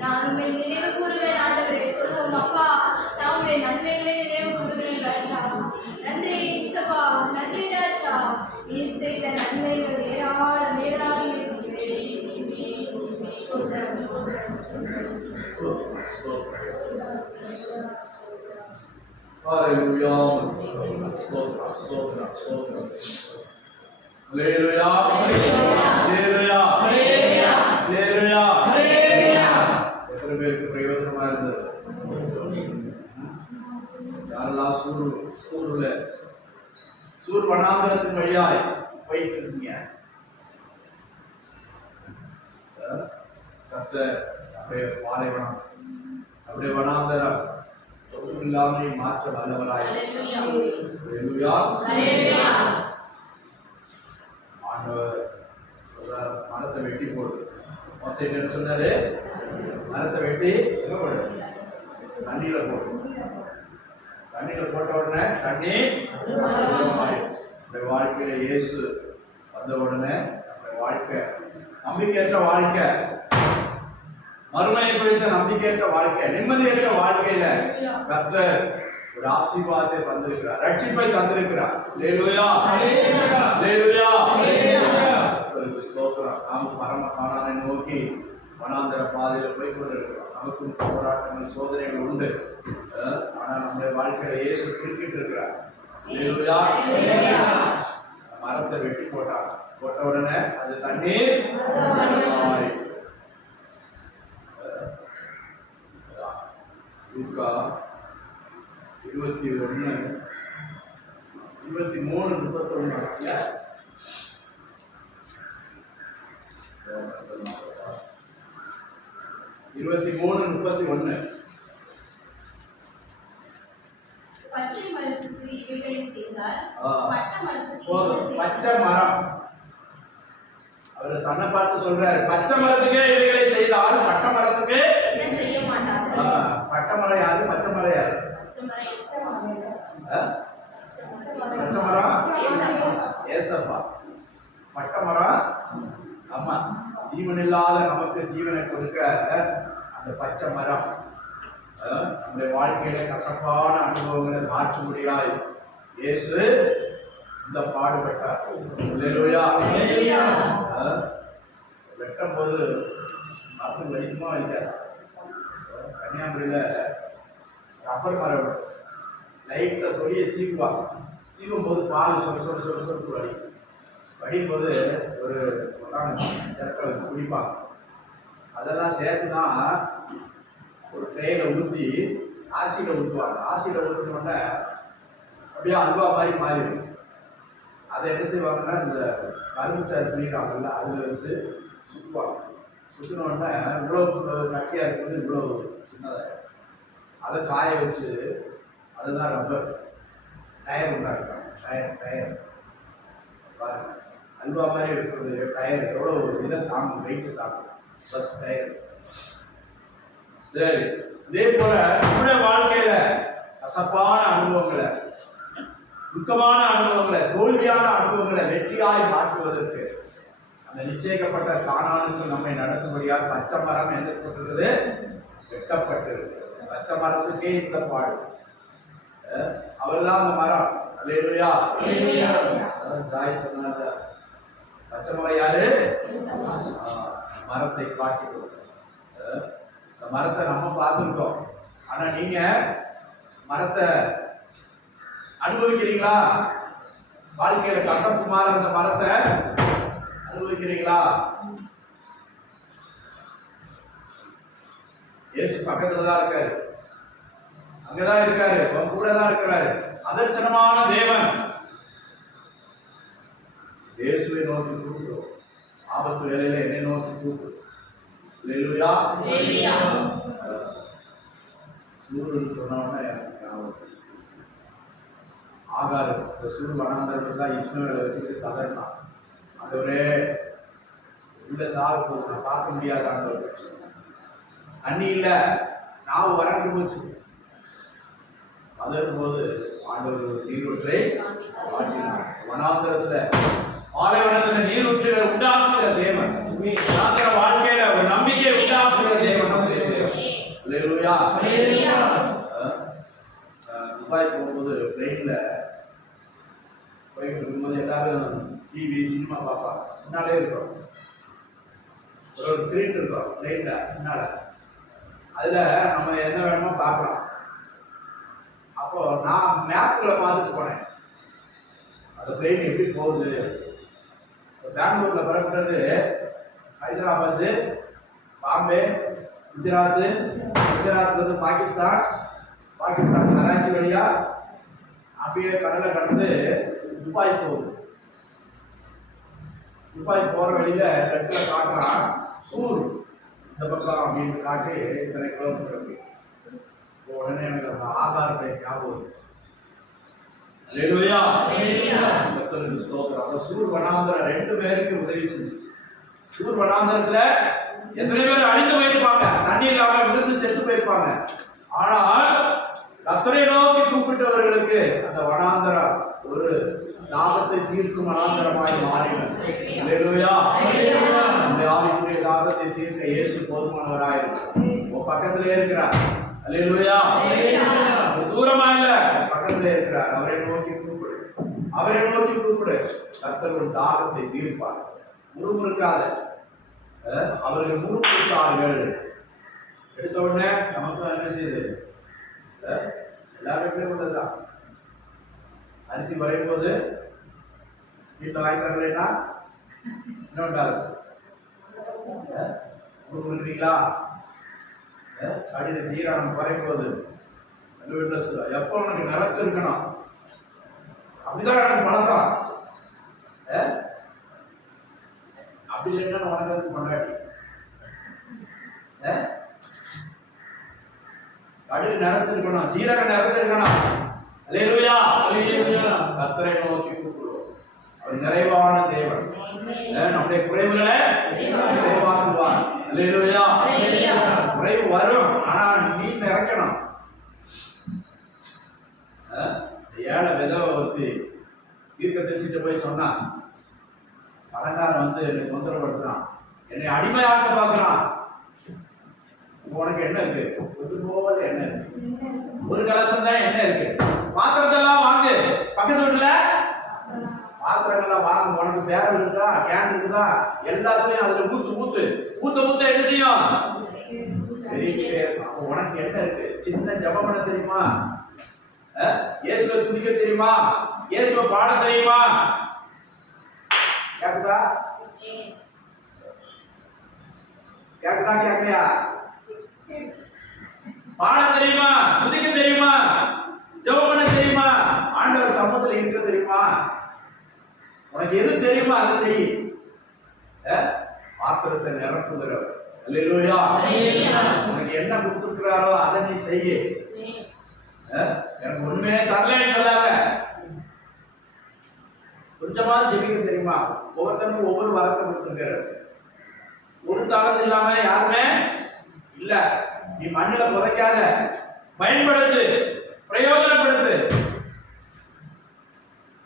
நான் உண்மை நினைவு கூறுவேன். ஆண்டவரே சொல்லுவோம், அப்பா நான் உடைய நன்மைகளை நினைவு கூறு. நன்றி இயேசுவா, நன்றி ராஜா. நீர் செய்த நன்மைகள் ஏராளம் ஏராளம் இயேசுவே. ஸ்தோத்திரம், ஸ்தோத்திரம், ஸ்தோத்திரம். Hallelujah. Stotram, stotram, stotram. Hallelujah. Hallelujah. Hallelujah. எத்தனை பேருக்கு பிரயோஜனமா இருந்தது? யாரெல்லாம் சூர் வனாந்தரத்தின் வழியாய் போயிட்டு இருக்கீங்க? கர்த்தர் அப்படியே பாலைவனம், அப்படியே வனாந்தரம் இல்லாமல் மாற்ற வல்லவராய் ஆண்டவர் சொல்றார், மரத்தை வெட்டி போடு. மோசே என்ன சொன்னாரு? மரத்தை வெட்டி எங்க போடு? தண்ணியில போடு. தண்ணியில போட்ட உடனே தண்ணி நம்முடைய வாழ்க்கையில இயேசு வந்த உடனே நம்முடைய வாழ்க்கை நம்பிக்கையற்ற வாழ்க்கை, மறுமையை குறித்த நம்பிக்கையற்ற வாழ்க்கை, நிம்மதியற்ற வாழ்க்கையில கர்த்தர் ஒரு ஆசீர்வாதத்தை தந்திருக்கிறார், ரட்சிப்பை தந்திருக்கிறார். அல்லேலூயா, அல்லேலூயா, ஸ்தோத்திரம். நாம் பரம கானானை நோக்கி வனாந்தர பாதையில போய் கொண்டிருக்கிறோம். நமக்கும் போராட்டங்கள் சோதனைகள் உண்டு. ஆனா நம்முடைய வாழ்க்கையில இயேசு குறிப்பிட்டு இருக்கிறார். அல்லேலூயா. மரத்தை வெட்டி போட்டாங்க. போட்ட உடனே அது தண்ணீர் லூக்கா 21:23-31 23:31 பச்சை மரத்துக்கு இவைகளை செய்தால் பட்ட மரத்துக்கு பச்சை மரம், அவர் தன்னை பார்த்து சொல்றாரு, பச்சை மரத்துக்கு இவைகளை செய்தால் பட்ட மரத்துக்கு செய்ய மாட்டாங்க. பட்ட மரம் யாரு? பச்சை மரம் யாரு? பச்சை மரம் ஏசப்பா. பட்ட மரம் ஆமா, ஜீவன் இல்லாத நமக்கு ஜீவனை கொடுக்க அந்த பச்சை மரம் நம்முடைய வாழ்க்கையில கசப்பான அனுபவங்களை மாற்ற முடியாது. இயேசு இந்த பாடுபட்டார். அல்லேலூயா. வெட்டும் போது மரத்துக்கு வலிக்குமா வலிக்காது? கன்னியாகுமரியில ரப்பர் மரம் லைட்ல தொழியை சீவுவாங்க. சீவும் போது பால் சொல் வலிக்கும். வடியும் போது ஒரு சரக்கை வச்சு குடிப்பாங்க. அதெல்லாம் சேர்த்து தான் ஒரு ட்ரேயில ஊற்றி ஆசியில ஊற்றுவாங்க. ஆசியில ஊற்றினோடனே அப்படியே அல்வா மாதிரி மாறிடும். அதை என்ன செய்வாங்கன்னா, இந்த கரும்பு சாறு பிடிக்கிறாங்கல்ல, அதில் வச்சு சுற்றுவாங்க. சுற்றினோடனே இவ்வளோ கட்டியாக இருக்கிறது இவ்வளோ சின்னதாக அதை காய வச்சு அதுதான் ரப்பர் டயர் உண்டாக்குறாங்க. டயர் பாருங்க, அல்வா மாதிரி இருக்கிறது டயர் எவ்வளோ இதை தாங்கும், வெயிட்டு தாங்கும். Bus tyre. சரி, இதே போல நம்முடைய வாழ்க்கையில கசப்பான அனுபவங்களை, துக்கமான அனுபவங்களை, தோல்வியான அனுபவங்களை வெற்றியாய் மாற்றுவதற்கு அந்த நிச்சயிக்கப்பட்ட கானானுக்கு நம்மை நடத்தும்படியாக பச்சை மரம் எழுதப்பட்டிருக்கிறது, வெட்டப்பட்டிருக்கு. பச்சை மரத்துக்கே இந்த பாடு. அவர்தான் அந்த மரம். அல்லேலூயா. தாய் சொன்னாங்க, பச்சை மரம் யாரு? மரத்தை காட்டி கொடுக்க. இந்த மரத்தை நம்ம பார்த்துருக்கோம். ஆனா நீங்க மரத்தை அனுபவிக்கிறீங்களா? வாழ்க்கையில கசப்பு மாற அந்த மரத்தை அனுபவிக்கிறீங்களா? இயேசு பக்கத்துல தான் இருக்காரு, அங்கதான் இருக்காரு, அவன் கூட தான் இருக்கிறாரு. அதர்சனமான தேவன். இயேசுவை நோக்கி கூப்பிடுவோம். ஆபத்து வேலையில என்னை நோக்கி கூப்பிடு. அல்லேலூயா. சூரியன் சொன்னவொடனே ஆகாரு இந்த சூடு வனாந்தரத்தில் தான் இஸ்மவேலை வச்சுக்கிட்டு கதறினான். ஆண்டவரே, உள்ள சாவு போது பார்க்க முடியாத ஆண்டவர், தண்ணி இல்லை, நான் வறண்டு போச்சு. அதன் போது ஆண்டவர் ஒரு நீரூற்றை காட்டினார். வனாந்தரத்துல பாலைவனத்துல நீரூற்றை உண்டாக்குகிற தேவன், வனாந்தர வாழ்க்கையில ஒரு நம்பிக்கை உண்டாக்குகிற தேவன். அல்லேலூயா. துபாய் போகும்போது பிளெயினில் போயிட்டு இருக்கும்போது எல்லாரும் டிவி சினிமா பார்ப்பாங்க. முன்னாலே இருக்கும், ஒரு ஸ்க்ரீன் இருக்கும் பிளெயினில் முன்னால். அதில் நம்ம என்ன வேணுமோ பார்க்கலாம். அப்போது நான் மேப்பில் பார்த்துட்டு போனேன் அந்த பிளெயின் எப்படி போகுது. பெங்களூரில் புறப்பட்டது ஹைதராபாத்து, பாம்பே, குஜராத்லேருந்து பாகிஸ்தான், கராச்சி வழியா அப்படியே கடலை கடந்து துபாய் போகுது. துபாய் போகிற வழியில் லெஃப்டில் காட்டுறான் சூர் இந்த பக்கம் அப்படின்னு காட்டி இத்தனை கிலோமீட்டர் இருக்கு. உடனே எனக்கு அந்த ஆதார் பை ஞாபகம் வந்துச்சு. சூர் வனாந்திரம் 2 பேருக்கு உதவி செஞ்சிச்சு. சூர் வனாந்திரத்துல எத்தனை பேர் அழிந்து போயிருப்பாங்க, தண்ணி இல்லாம விழுந்து செத்து போயிருப்பாங்க. ஆனால் கர்த்தரை நோக்கி கூப்பிட்டவர்களுக்கு அந்த வனாந்தரம் ஒரு தாகத்தை தீர்க்கும் வனாந்தரமாய் மாறினது. அல்லேலூயா. அந்த ஆவிக்குரிய தாகத்தை தீர்க்க இயேசு போதுமானவராயிருக்கிறார். உன் பக்கத்திலே இருக்கிறார். அல்லேலூயா. தூரமா இல்ல, பக்கத்திலே இருக்கிறார். அவரை நோக்கி கூப்பிடு. கர்த்தர் ஒரு தாகத்தை தீர்ப்பார். முறுமுறுக்காத. அவர்கள் முறுமுறுத்தார்கள். எடுத்த உடனே நமக்கு என்ன செய்யுது? எல்லா வீட்லையும் உள்ளதுதான். அரிசி வரையும் போது வீட்டில் வாங்கிக்கிறாங்களா என்ன உண்டாரு? முறுமுறுக்கிறீங்களா? அடியில் ஜீரணம் குறையும் போது அந்த வீட்டில் சொல்லுவா, எப்போ உனக்கு நிறைச்சிருக்கணும், அப்படிதான் எனக்கு பழக்கம். அப்படி இல்லைன்னா உனக்கு கொண்டாடி அடியில் நிறைச்சிருக்கணும், ஜீரகம் நிறைச்சிருக்கணும். அல்லேலூயா. கர்த்தரை நோக்கி கூப்பிடுவோம். அவர் நிறைவான தேவன். நம்முடைய குறைவுகளை நிறைவாக்குவார். அல்லேலூயா. குறைவு வரும், ஆனால் நீ நிறைக்கணும். ஏழை விதவை ஒருத்தி தீர்க்க தரிசிட்டு போய் சொன்னா, பணக்காரன் வந்து என்னை தொந்தரப்படுத்துறான், என்னை அடிமையாக்க பார்க்கிறான். உனக்கு என்ன இருக்கு? கொஞ்சம் போல என்ன இருக்கு? ஒரு கலசம் தான் என்ன இருக்கு? பாத்திரத்தெல்லாம் வாங்கு. பக்கத்து வீட்டுல பாத்திரங்கள்லாம் வாங்க. உனக்கு பேரல் இருக்கா, கேன் இருக்குதா, எல்லாத்துலயும் அதுல ஊத்து என்ன செய்யும்? தெரியுமே. உனக்கு என்ன இருக்கு? சின்ன ஜபம் பண்ண தெரியுமா? இயேசுவை துதிக்க தெரியுமா? இயேசுவை பாட தெரியுமா? கேக்குதா? கேக்குறியா? பாட தெரியுமா? துதிக்க தெரியுமா? ஜெபம் பண்ண தெரியுமா? ஆண்டவர் சமூகத்தில் இருக்க தெரியுமா? உனக்கு எது தெரியுமா அதை செய். பாத்திரத்தை நிரப்புகிறவர். அல்லேலூயா. உனக்கு என்ன கொடுத்துருக்கிறாரோ அதை நீ செய்ய. எனக்கு ஒண்ணுமே தரலன்னு சொல்லாத. கொஞ்சமாவது ஜெபிக்க தெரியுமா? ஒவ்வொருத்தனுக்கும் ஒவ்வொரு வரத்தை கொடுத்துருக்காரு. ஒரு தரம் இல்லாம யாருமே இல்ல. நீ மண்ணில புதைக்காத, பயன்படுத்து, பிரயோஜனப்படுத்து.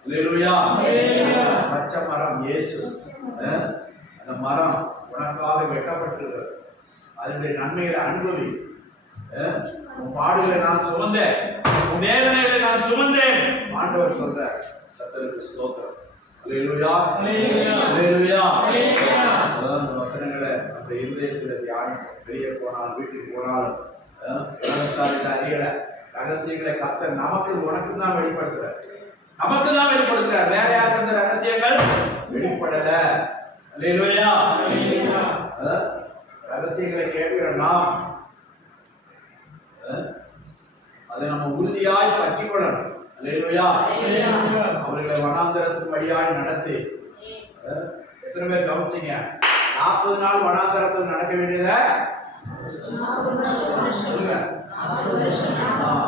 அல்லேலூயா. பச்சை மரம் இயேசு. அந்த மரம் உனக்காக வெட்டப்பட்டிருக்கிறது. அதனுடைய நன்மைகளை அனுபவி. உன் பாடுகளை நான் சுமந்தேன், உன் வேதனைகளை நான் சுமந்தேன். ஆண்டவர் சொல்ற கர்த்தருக்கு ஸ்தோத்திரம். அல்லேலூயா. அல்லேலூயா. அந்த வசனங்களை அந்த இருதயத்தில் தியானம். வெளியே போனால், வீட்டுக்கு போனாலும் அறியல ரகசியங்களை கர்த்தர் நமக்கு உனக்கு தான் வெளிப்படுத்துறார். வேற யாருக்கு இந்த ரகசியங்கள் வெளிப்படல. அல்லேலூயா. ரகசியங்களை கேட்கிற நாம் அதை நம்ம உறுதியாய் பற்றிக் கொள்ளணும். அல்லேலூயா. அவர்களை வனாந்தரத்துக்கு வழியாய் நடத்தி. எத்தனை பேர் கவனிச்சீங்க? 40 நாள் வனாந்தரத்தில் நடக்க வேண்டியத சொல்லுங்க.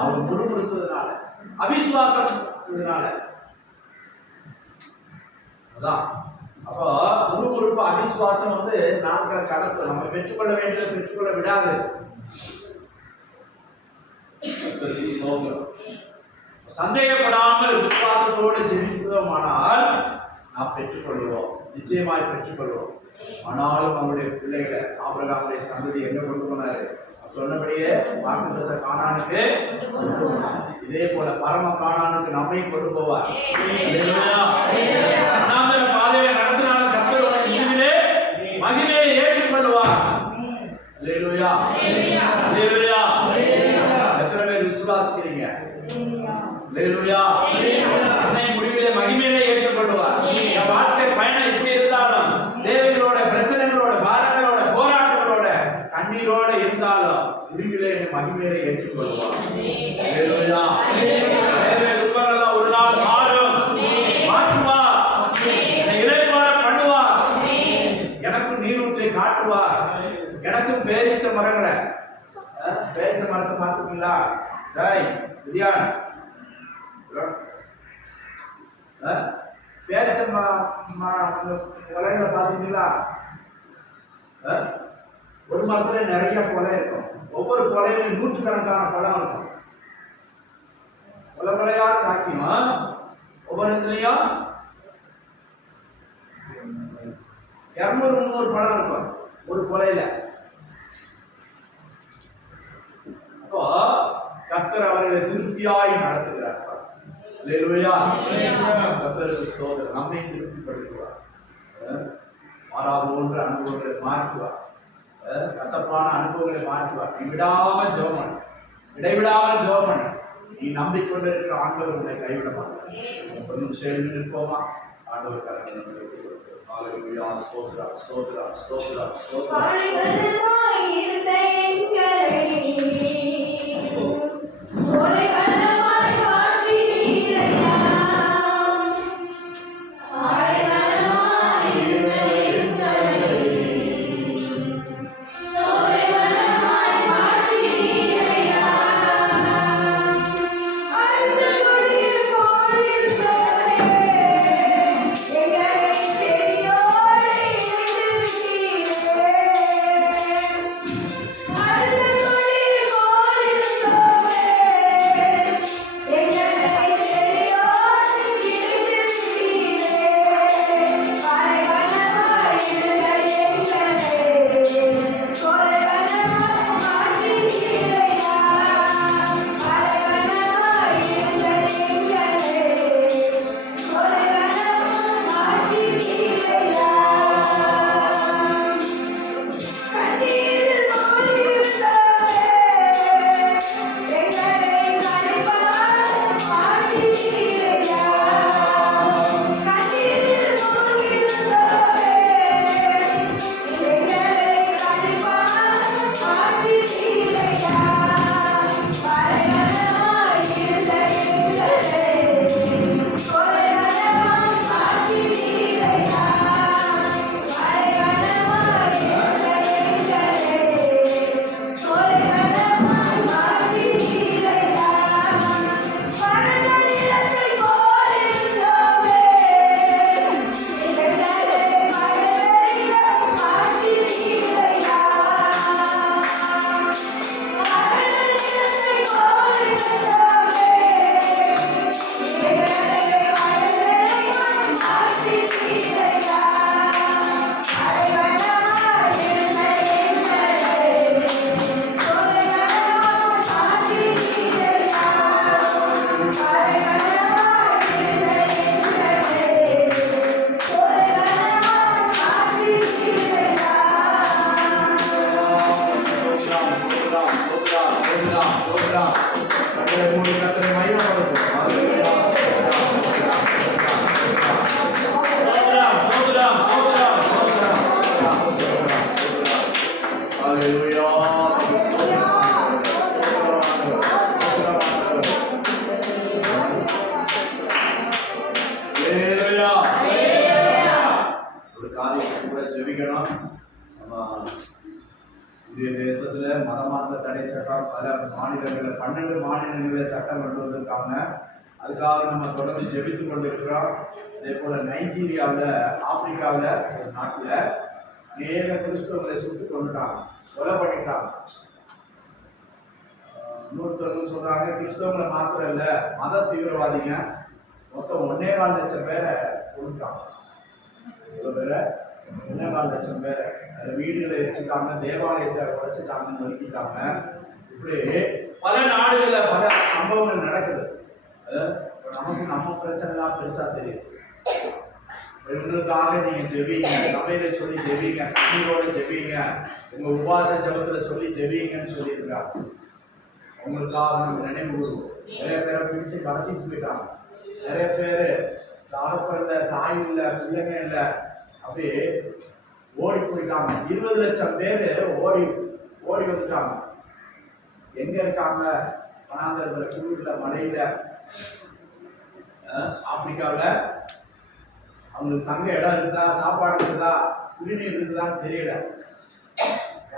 அவர் முறுமுறுத்ததுனால, அவிசுவாசத்தினால. அதான் அப்போ முறுமுறுப்பு அவிசுவாசம் வந்து நாட்களை கடத்து. நம்ம பெற்றுக்கொள்ள வேண்டியதை பெற்றுக்கொள்ள விடாது. சந்தேகப்படாமல் விசுவாசத்தோடு ஜெபித்தோமானால் நாம் பெற்றுக்கொள்வோம், நிச்சயமாய் பெற்றுக்கொள்வோம். ஆனாலும் அவருடைய பிள்ளைகளை, ஆபிரகாமுடைய சந்ததி எங்க கொண்டு போனாரு? சொன்னபடியே வாக்குத்தத்த கானானுக்கு இதே போல பரம கானானுக்கு நம்மை கொண்டு போவார். வனாந்தர பாதையை நடத்தினால் கர்த்தர் உன்னை முடிவிலே மகிமையை ஏற்றுக்கொள்வார். அல்லேலூயா. அல்லேலூயா. எத்தனை பேர் விசுவாசிக்கிறீங்க? அல்லேலூயா. உன்னை முடிவிலே மகிமையிலே ஏற்றுக்கொள்வார். என் வாழ்க்கை பயணம் எப்படி இருந்தாலும், தேவைகளோட, பிரச்சனைகளோட, பாரங்களோட, போராட்டங்களோட, கண்ணீரோட இருந்தாலும் முடிவிலே என்னை மகிமையிலே ஏற்றுக்கொள்வார். அல்லேலூயா. வேதனை துன்பங்கள்லாம் ஒரு நாள் மாறும், மாற்றுவார். என்னை இளைப்பாற பண்ணுவார். எனக்கும் நீரூற்றை காட்டுவார். எனக்கும் பேரிச்ச மரங்களை, பேரிச்ச மரத்தை பார்த்துருக்கீங்களா? டேய் பிரியாணி, பேரிச்ச மரம் கொலைகளை பார்த்துருக்கீங்களா? ஒரு மரத்துல நிறைய கொலை இருக்கும். ஒவ்வொரு கொலையிலும் நூற்றுக்கணக்கான பழம் இருக்கும். கொலை கொலையா காய்க்கும். ஒவ்வொரு இதுலயும் 200-300 பழம் இருக்கும் ஒரு கொலையில. அப்போ கர்த்தர் அவர்களை திருப்தியாய் நடத்துகிறார். அல்லேலூயா. கர்த்தருக்கு ஸ்தோத்திரம். நம்மை திருப்திப்படுத்துவார். மாறாத ஒன்று அனுபவங்களை மாற்றுவார். கசப்பான அனுபவங்களை மாற்றுவார். நீ விடாமல் ஜெபம் பண்ணு, இடைவிடாமல் ஜெபம் பண்ணு. நீ நம்பிக்கொண்டிருக்கிற ஆண்டவர் உன்னை கைவிட மாட்டார். ஒரு நிமிஷம் எழுந்து நிற்போமா? ஆண்டவர் கரங்களை ஹalleluya. ஸ்தோத்திரம், ஸ்தோத்திரம், ஸ்தோத்திரம், ஸ்தோத்திரம். இந்திய தேசத்துல மதமாற்ற தடை சட்டம் பல மாநிலங்களில் 12 மாநிலங்களில் சட்டம் கொண்டு வந்திருக்காங்க. அதுக்காக நம்ம தொடர்ந்து ஜெபித்து கொண்டிருக்கிறோம். அதே போல நைஜீரியாவில், ஆப்பிரிக்காவில் ஒரு நாட்டில் அநேக கிறிஸ்தவங்களை சுட்டு கொண்டுட்டாங்க, கொலை பண்ணிட்டாங்க. இன்னொருத்தவங்க சொல்றாங்க கிறிஸ்தவங்களை மாத்திரம் இல்லை, மத தீவிரவாதிங்க மொத்தம் 1.25 லட்சம் பேரை கொண்டுட்டாங்க. இவ்வளோ பேரை 1.25 லட்சம் பேரை அந்த வீடுகளை வச்சுட்டாங்க, தேவாலயத்தை உடைச்சிட்டாங்கன்னு சொல்லிக்கிட்டாங்க. இப்படி பல நாடுகள்ல பல சம்பவங்கள் நடக்குது. இப்ப நமக்கு நம்ம பிரச்சனை தான் பெருசா தெரியும். இவங்களுக்காக நீங்க ஜெபிங்க, சபையில சொல்லி ஜெபிங்க, கண்ணீரோட ஜெபிங்க, உங்க உபவாச ஜெபத்துல சொல்லி ஜெபிங்கன்னு சொல்லியிருக்காங்க. உங்களுக்காக நம்ம நினைவு கூறுவோம். நிறைய பேரை பிடிச்சு கடத்திட்டு போயிட்டாங்க. நிறைய பேர் தகப்பன் இல்லை, தாய் இல்லை, பிள்ளைங்க இல்லை, அப்படியே ஓடி போயிட்டாங்க. 20 லட்சம் பேர் ஓடி வந்துட்டாங்க. எங்க இருக்காங்க? வனாந்தரத்துல, குளிர்ல, மழையில, ஆப்பிரிக்காவில். அவங்களுக்கு தங்க இடம் இருக்குதா, சாப்பாடு இருக்குதா, குடிநீர் இருக்குதான்னு தெரியல.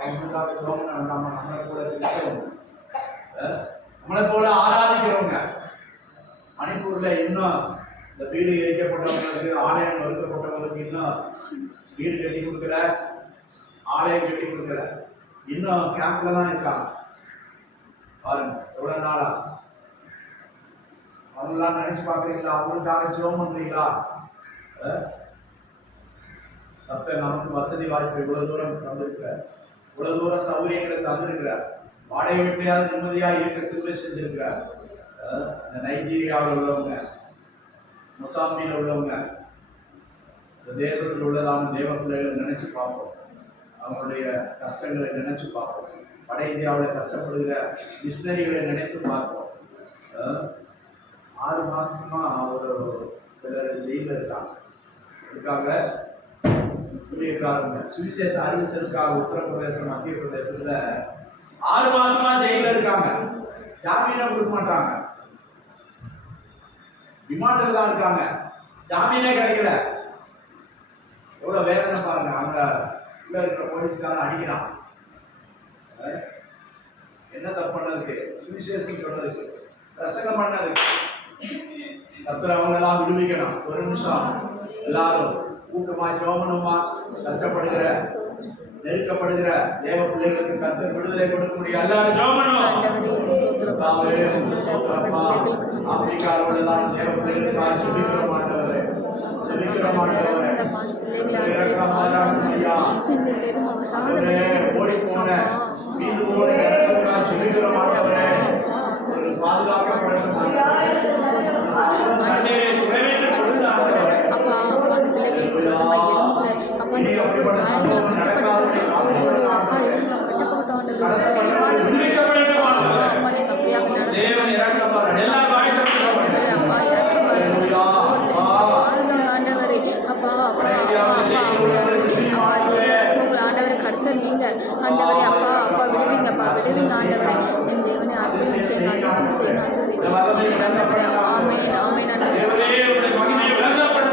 அவங்களுக்காக ஜோமன வேண்டாமா? நம்மளை போல ஆராதிக்கிறவங்க மணிப்பூர்ல இன்னும் இந்த வீடு எரிக்கப்பட்டவங்களுக்கு, ஆலயம் நொறுக்கப்பட்டவங்களுக்கு இன்னும் வீடு கட்டி கொடுக்கல, ஆலயம் கட்டி கொடுக்கல. இன்னும் கேம்ப்ல தான் இருக்காங்க. பாருங்க எவ்வளவு நாளா. அவங்களாம் நினைச்சு பாக்குறீங்களா? அவங்களுக்காக ஜெபம் பண்றீங்களா? கர்த்தர் நமக்கு வசதி வாய்ப்பு இவ்வளவு தூரம் தந்திருக்கிறார், இவ்வளவு தூரம் சௌகரியங்களை தந்திருக்கிறார். வாடகை வீட்டையாவது நிம்மதியா இருக்க கிருபை செஞ்சிருக்கிறார். இந்த நைஜீரியாவில் உள்ளவங்க, மொசாம்பியில் உள்ளவங்க, இந்த தேசத்தில் உள்ளதான தேவ பிள்ளைகளை நினைச்சு பார்ப்போம். அவங்களுடைய கஷ்டங்களை நினைச்சு பார்ப்போம். வட இந்தியாவில் கஷ்டப்படுகிற மிஷினரிகளை நினைத்து பார்ப்போம். 6 மாசமா ஒரு சிலர் ஜெயிலில் இருக்காங்க. சுவிசேஷ அறிவிச்சதுக்காக உத்தரப்பிரதேசம், மத்திய பிரதேசத்துல 6 மாசமா ஜெயில இருக்காங்க. ஜாமீனை கொடுக்க மாட்டாங்க. ரிமாண்டில் தான் இருக்காங்க. ஜாமீனே கிடைக்கல. எவ்வளவு வேதனை பாருங்க. அங்க உள்ள இருக்கிற போலீஸ்காரன் அடிக்கிறான். என்ன தப்பு பண்ணதுக்கு? சுவிசேஷம் சொன்னதுக்கு, பிரசங்கம் பண்ணதுக்கு. கர்த்தர் அவங்களெல்லாம் விடுவிக்கணும். ஒரு நிமிஷம் எல்லாரும் ஊக்கமா ஜெபமா. கஷ்டப்படுகிற, நெருக்கப்படுகிற தேவ பிள்ளைகளுக்கு கர்த்தர் விடுதலை கொடுக்க முடியும். எல்லாரும் ஆப்பிரிக்காவில் உள்ளதான் தேவ பிள்ளைகளுக்காக ஜெபிக்கிற மாட்டவரே, ஜெபிக்கிற மாட்டவரே, ஓடி போன மீது போன ஜெபிக்கிற மாட்டவரே, பாதுகாக்கப்பட ஆண்டவரே அப்பா அப்பா விடுவீங்கப்பா, விடுவீங்க ஆண்டவரே. என் தேவனை அற்புதம் செய்யுங்க, அதிசயம் செய்யுங்க ஆண்டவரே. ஆமென் ஆமென் ஆண்டவரே. பாதுகாப்பு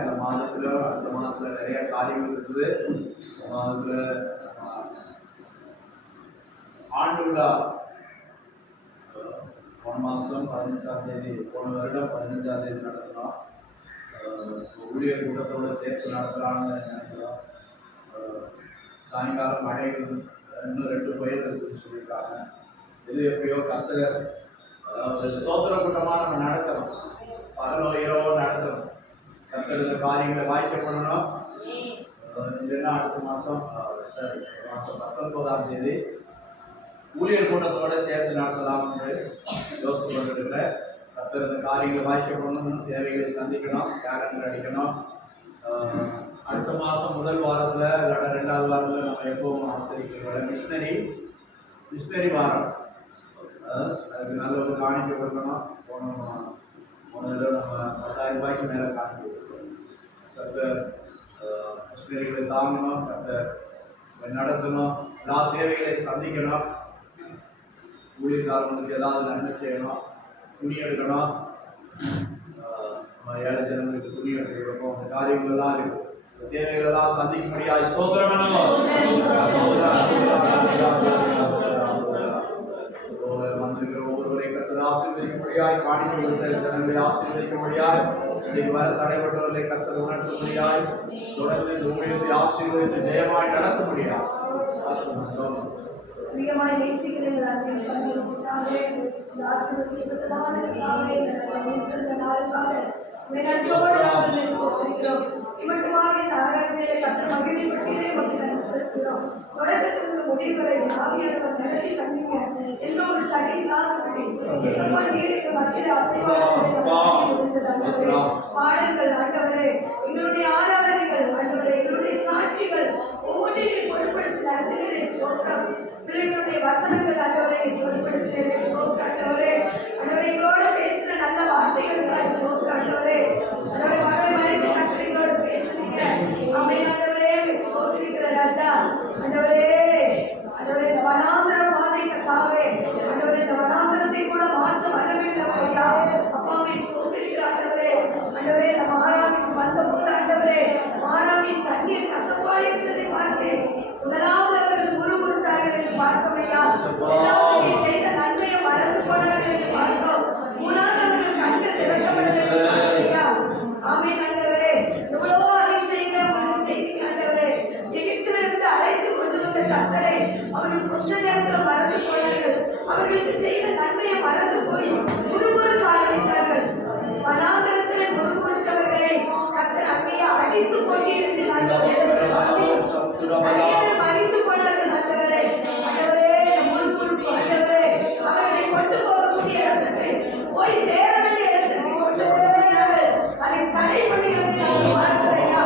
இந்த மாதத்துல அடுத்த மாதத்துல நிறைய காரியங்கள் இருக்குது. இந்த மாதத்துல ஆண்டு விழா போன மாதம் 15ஆம் தேதி, போன வருடம் 15ஆம் தேதி நடத்தினோம். ஊழியர் கூட்டத்தோடு சேர்த்து நடத்தலாம்னு நினைக்கிறோம். சாயங்காலம் மழைகள் இன்னும் 2 பேர் இருக்குன்னு சொல்லியிருக்காங்க. இது எப்படியோ கர்த்தர் ஒரு ஸ்தோத்திர கூட்டமாக நம்ம நடத்தணும். பகலோ இரவோ நடத்தணும். கர்த்தர் இந்த காரியங்களை வாய்க்க பண்ணணும். இல்லைன்னா அடுத்த மாதம் 19ஆம் தேதி ஊழியர் கூட்டத்தோடு சேர்த்து நடத்தலாம் என்று யோசித்து கொண்டிருக்கிறேன். கர்த்தர் இந்த காரியங்களை வாய்க்க பண்ணணும். தேவைகளை சந்திக்கணும், கேலண்டர் அடிக்கணும். அடுத்த மாதம் முதல் வாரத்தில் இல்லாட்ட 2வது வாரத்தில் நம்ம எப்பவும் ஆசிரியர்களோட மிஷினரி வாரம், அதுக்கு நல்ல ஒரு காணிக்கை கொடுக்கணும். போன தடவை நம்ம 10,000 ரூபாய்க்கு மேலே காணிக்கை கொடுக்கணும். கர்த்தர் மிஷினரிகளை தாங்கணும், கர்த்தர் நடத்தணும், எல்லா தேவைகளையும் சந்திக்கணும். ஊழியக்காரங்களுக்கு ஏதாவது நன்மை செய்யணும், துணி எடுக்கணும், நம்ம ஏழை ஜனங்களுக்கு துணி எடுத்து கொடுப்போம். அந்த காரியங்கள்லாம் இருக்கு. தேவைகளெல்லாம் சந்திக்கும்படியாய் ஸ்தோத்திரம் பண்ணுவோம். வந்திருக்கிற ஒவ்வொருவரை கர்த்தர் ஆசீர்வதிக்கும்படியாய், காணிக்கை கொடுத்த ஜனங்களை ஆசீர்வதிக்கும்படியாய், இன்றைக்கு வர தடைப்பட்டவர்களை கர்த்தர் உணர்த்தும்படியாய், தொடர்ந்து இந்த ஊழியத்தை ஆசீர்வதித்து ஜெயமாய் நடத்தும்படியாய் பிரியமாய் நேசிக்கிற ஆசீர்வதிக்கப்பட்டதான இவற்றுமாக இந்த அரங்கத்திலே கர்த்தர் மகிழ்ச்சிப்பட்டே மக்கள் செலுத்துகிறோம். தொடக்கத்திற்கு முடிவுகளை ஆகியவர் நடத்தி தந்தீங்க. எந்த ஒரு தடை இல்லாதபடி இசைப்பாட்டியலுக்கு மத்தியில் பாடல்கள் ஆண்டவரே, எங்களுடைய ஆராதனைகள் ஆண்டவரே, எங்களுடைய சாட்சிகள் ஒவ்வொன்றையும் பொருட்படுத்தி நடத்துகிற ஸ்தோத்திரம். பிள்ளைகளுடைய வசனங்கள் ஆண்டவரை பொருட்படுத்துகிற ஸ்தோத்திரம். ஆண்டவரே, ஆண்டவரை எங்களோட பேசுகிற நல்ல வார்த்தைகளுக்காக ஸ்தோத்திரம். ஆண்டவரே, ஆண்டவரை மழை மறைந்து கற்றங்களோட பேசுறீங்க. அவை ஆண்டவரே ஸ்தோத்திரிக்கிற ராஜா. ஆண்டவரே, ஆண்டவரே வனாந்தர பாதை கத்தாவே, ஆண்டவரே இந்த வனாந்தரத்தை கூட மாற்ற வல்லமை உள்ளவரையா அப்பாவை ஸ்தோத்திரிக்கிற ஆண்டவரே. ஆண்டவரே இந்த மாறாவிற்கு வந்த போது ஆண்டவரே, மாறாவின் தண்ணீர் கசப்பாக இருந்ததை பார்த்தேன். முதலாவது அவர்கள் முறுமுறுத்தார்கள் என்று பார்த்தோமையா, இரண்டாவது செய்த நன்மையை மறந்து போனார்கள் என்று பார்த்தோம். மூணாவது அவர்கள் கண்கள் திறக்கப்படவில்லை. ஆமென் ஆண்டவரே, எவ்வளவோ அதிசயங்களை அவர்களுக்கு செய்தீங்க ஆண்டவரே. எகிப்திலிருந்து அழைத்து கொண்டு வந்த கர்த்தரை அவர்கள் கொஞ்ச நேரத்தில் மறந்து போனார்கள். அவர்களுக்கு செய்த நன்மையை மறந்து போய் முறுமுறுக்க ஆரம்பித்தார்கள். வனாந்தரத்தில் முறுமுறுத்தவர்களை கர்த்தர் அங்கேயே அடித்துக் கொண்டிருந்து மறித்து போனார்கள் ஆண்டவரே. ஆண்டவரே, முறுமுறுப்பு ஆண்டவரே, அவர்களை கொண்டு போகக்கூடிய இடத்துக்கு போய் சேர வேண்டிய இடத்துக்கு கொண்டு போகிறார்கள். அதை தடை பண்ணுகிறது நாங்கள் பார்க்கிறையா.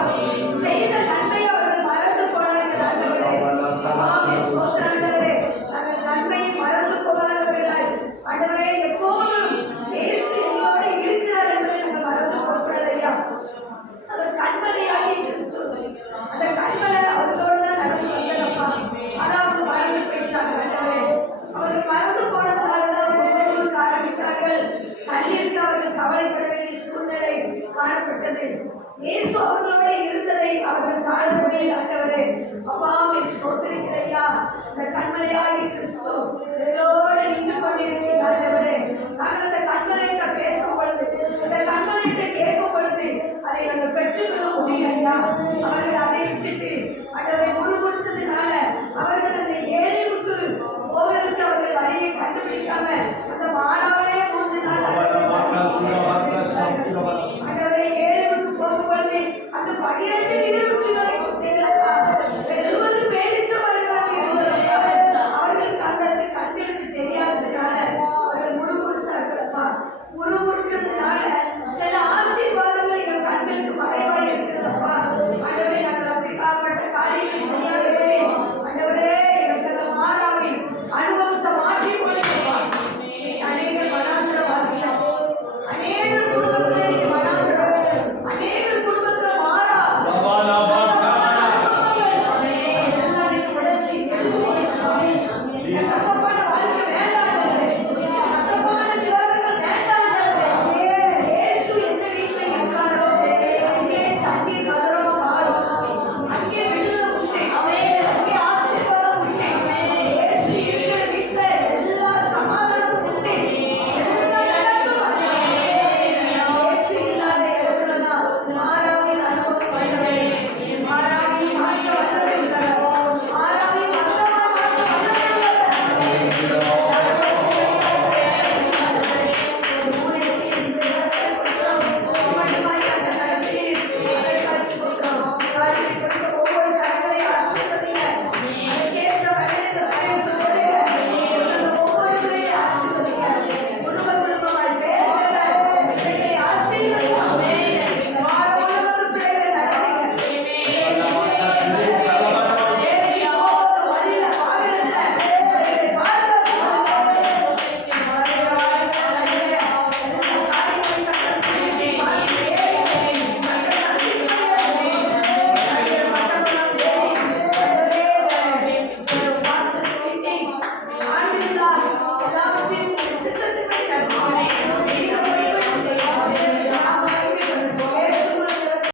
செய்த நன்மை அவர்கள் மறந்து போனார்கள் ஆண்டவரே. ஆண்டவரே, நாங்கள் நன்மையை மறந்து போகாதவர்களாய் ஆண்டவரே, எப்போதும் இயேசு எங்களோடு இருக்கிறார் என்பதை நாங்கள் மறந்து போகக்கூடாதையா. அவர் கண்மலையாகிய கிறிஸ்து, அந்த கண்மலை அவர்களோடு தான் நடந்து வந்ததப்பா. அதாவது மறந்து போயிட்டாங்க ஆண்டவரே. அவர்கள் மறந்து போனதுனாலதான் ஒவ்வொருவருக்கு ஆரம்பித்தார்கள். தண்ணீருக்கு அவர்கள் கவலைப்பட வேண்டிய சூழ்நிலை காணப்பட்டது. இயேசு அவர்களோட இருந்ததை அவர்கள் காணவில்லை ஆண்டவரே. அப்பாவை ஸ்தோத்திரிக்கிறையா. இந்த கண்மலையாகிய கிறிஸ்து இதோட நின்று கொண்டிருக்கிறீர்கள் ஆண்டவரே. நாங்கள் அந்த கண்மலையிட்ட பேசும் பொழுது, அந்த கண்மலையிட்ட கேட்கும் பொழுது அதை நாங்கள் பெற்றுக்கொள்ள முடியலையா. அவர்கள் அதை விட்டுட்டு ஆண்டவரை முறுமுறுத்ததுனால அவர்கள் அந்த ஏழைவுக்கு போவதற்கு அவர்கள் வழியை கண்டுபிடிக்காம அந்த மாணவரே 3 நாள் ஆண்டவரை ஏழைவுக்கு போகும் பொழுது அந்த 12 நீர்வீழ்ச்சிகளை 70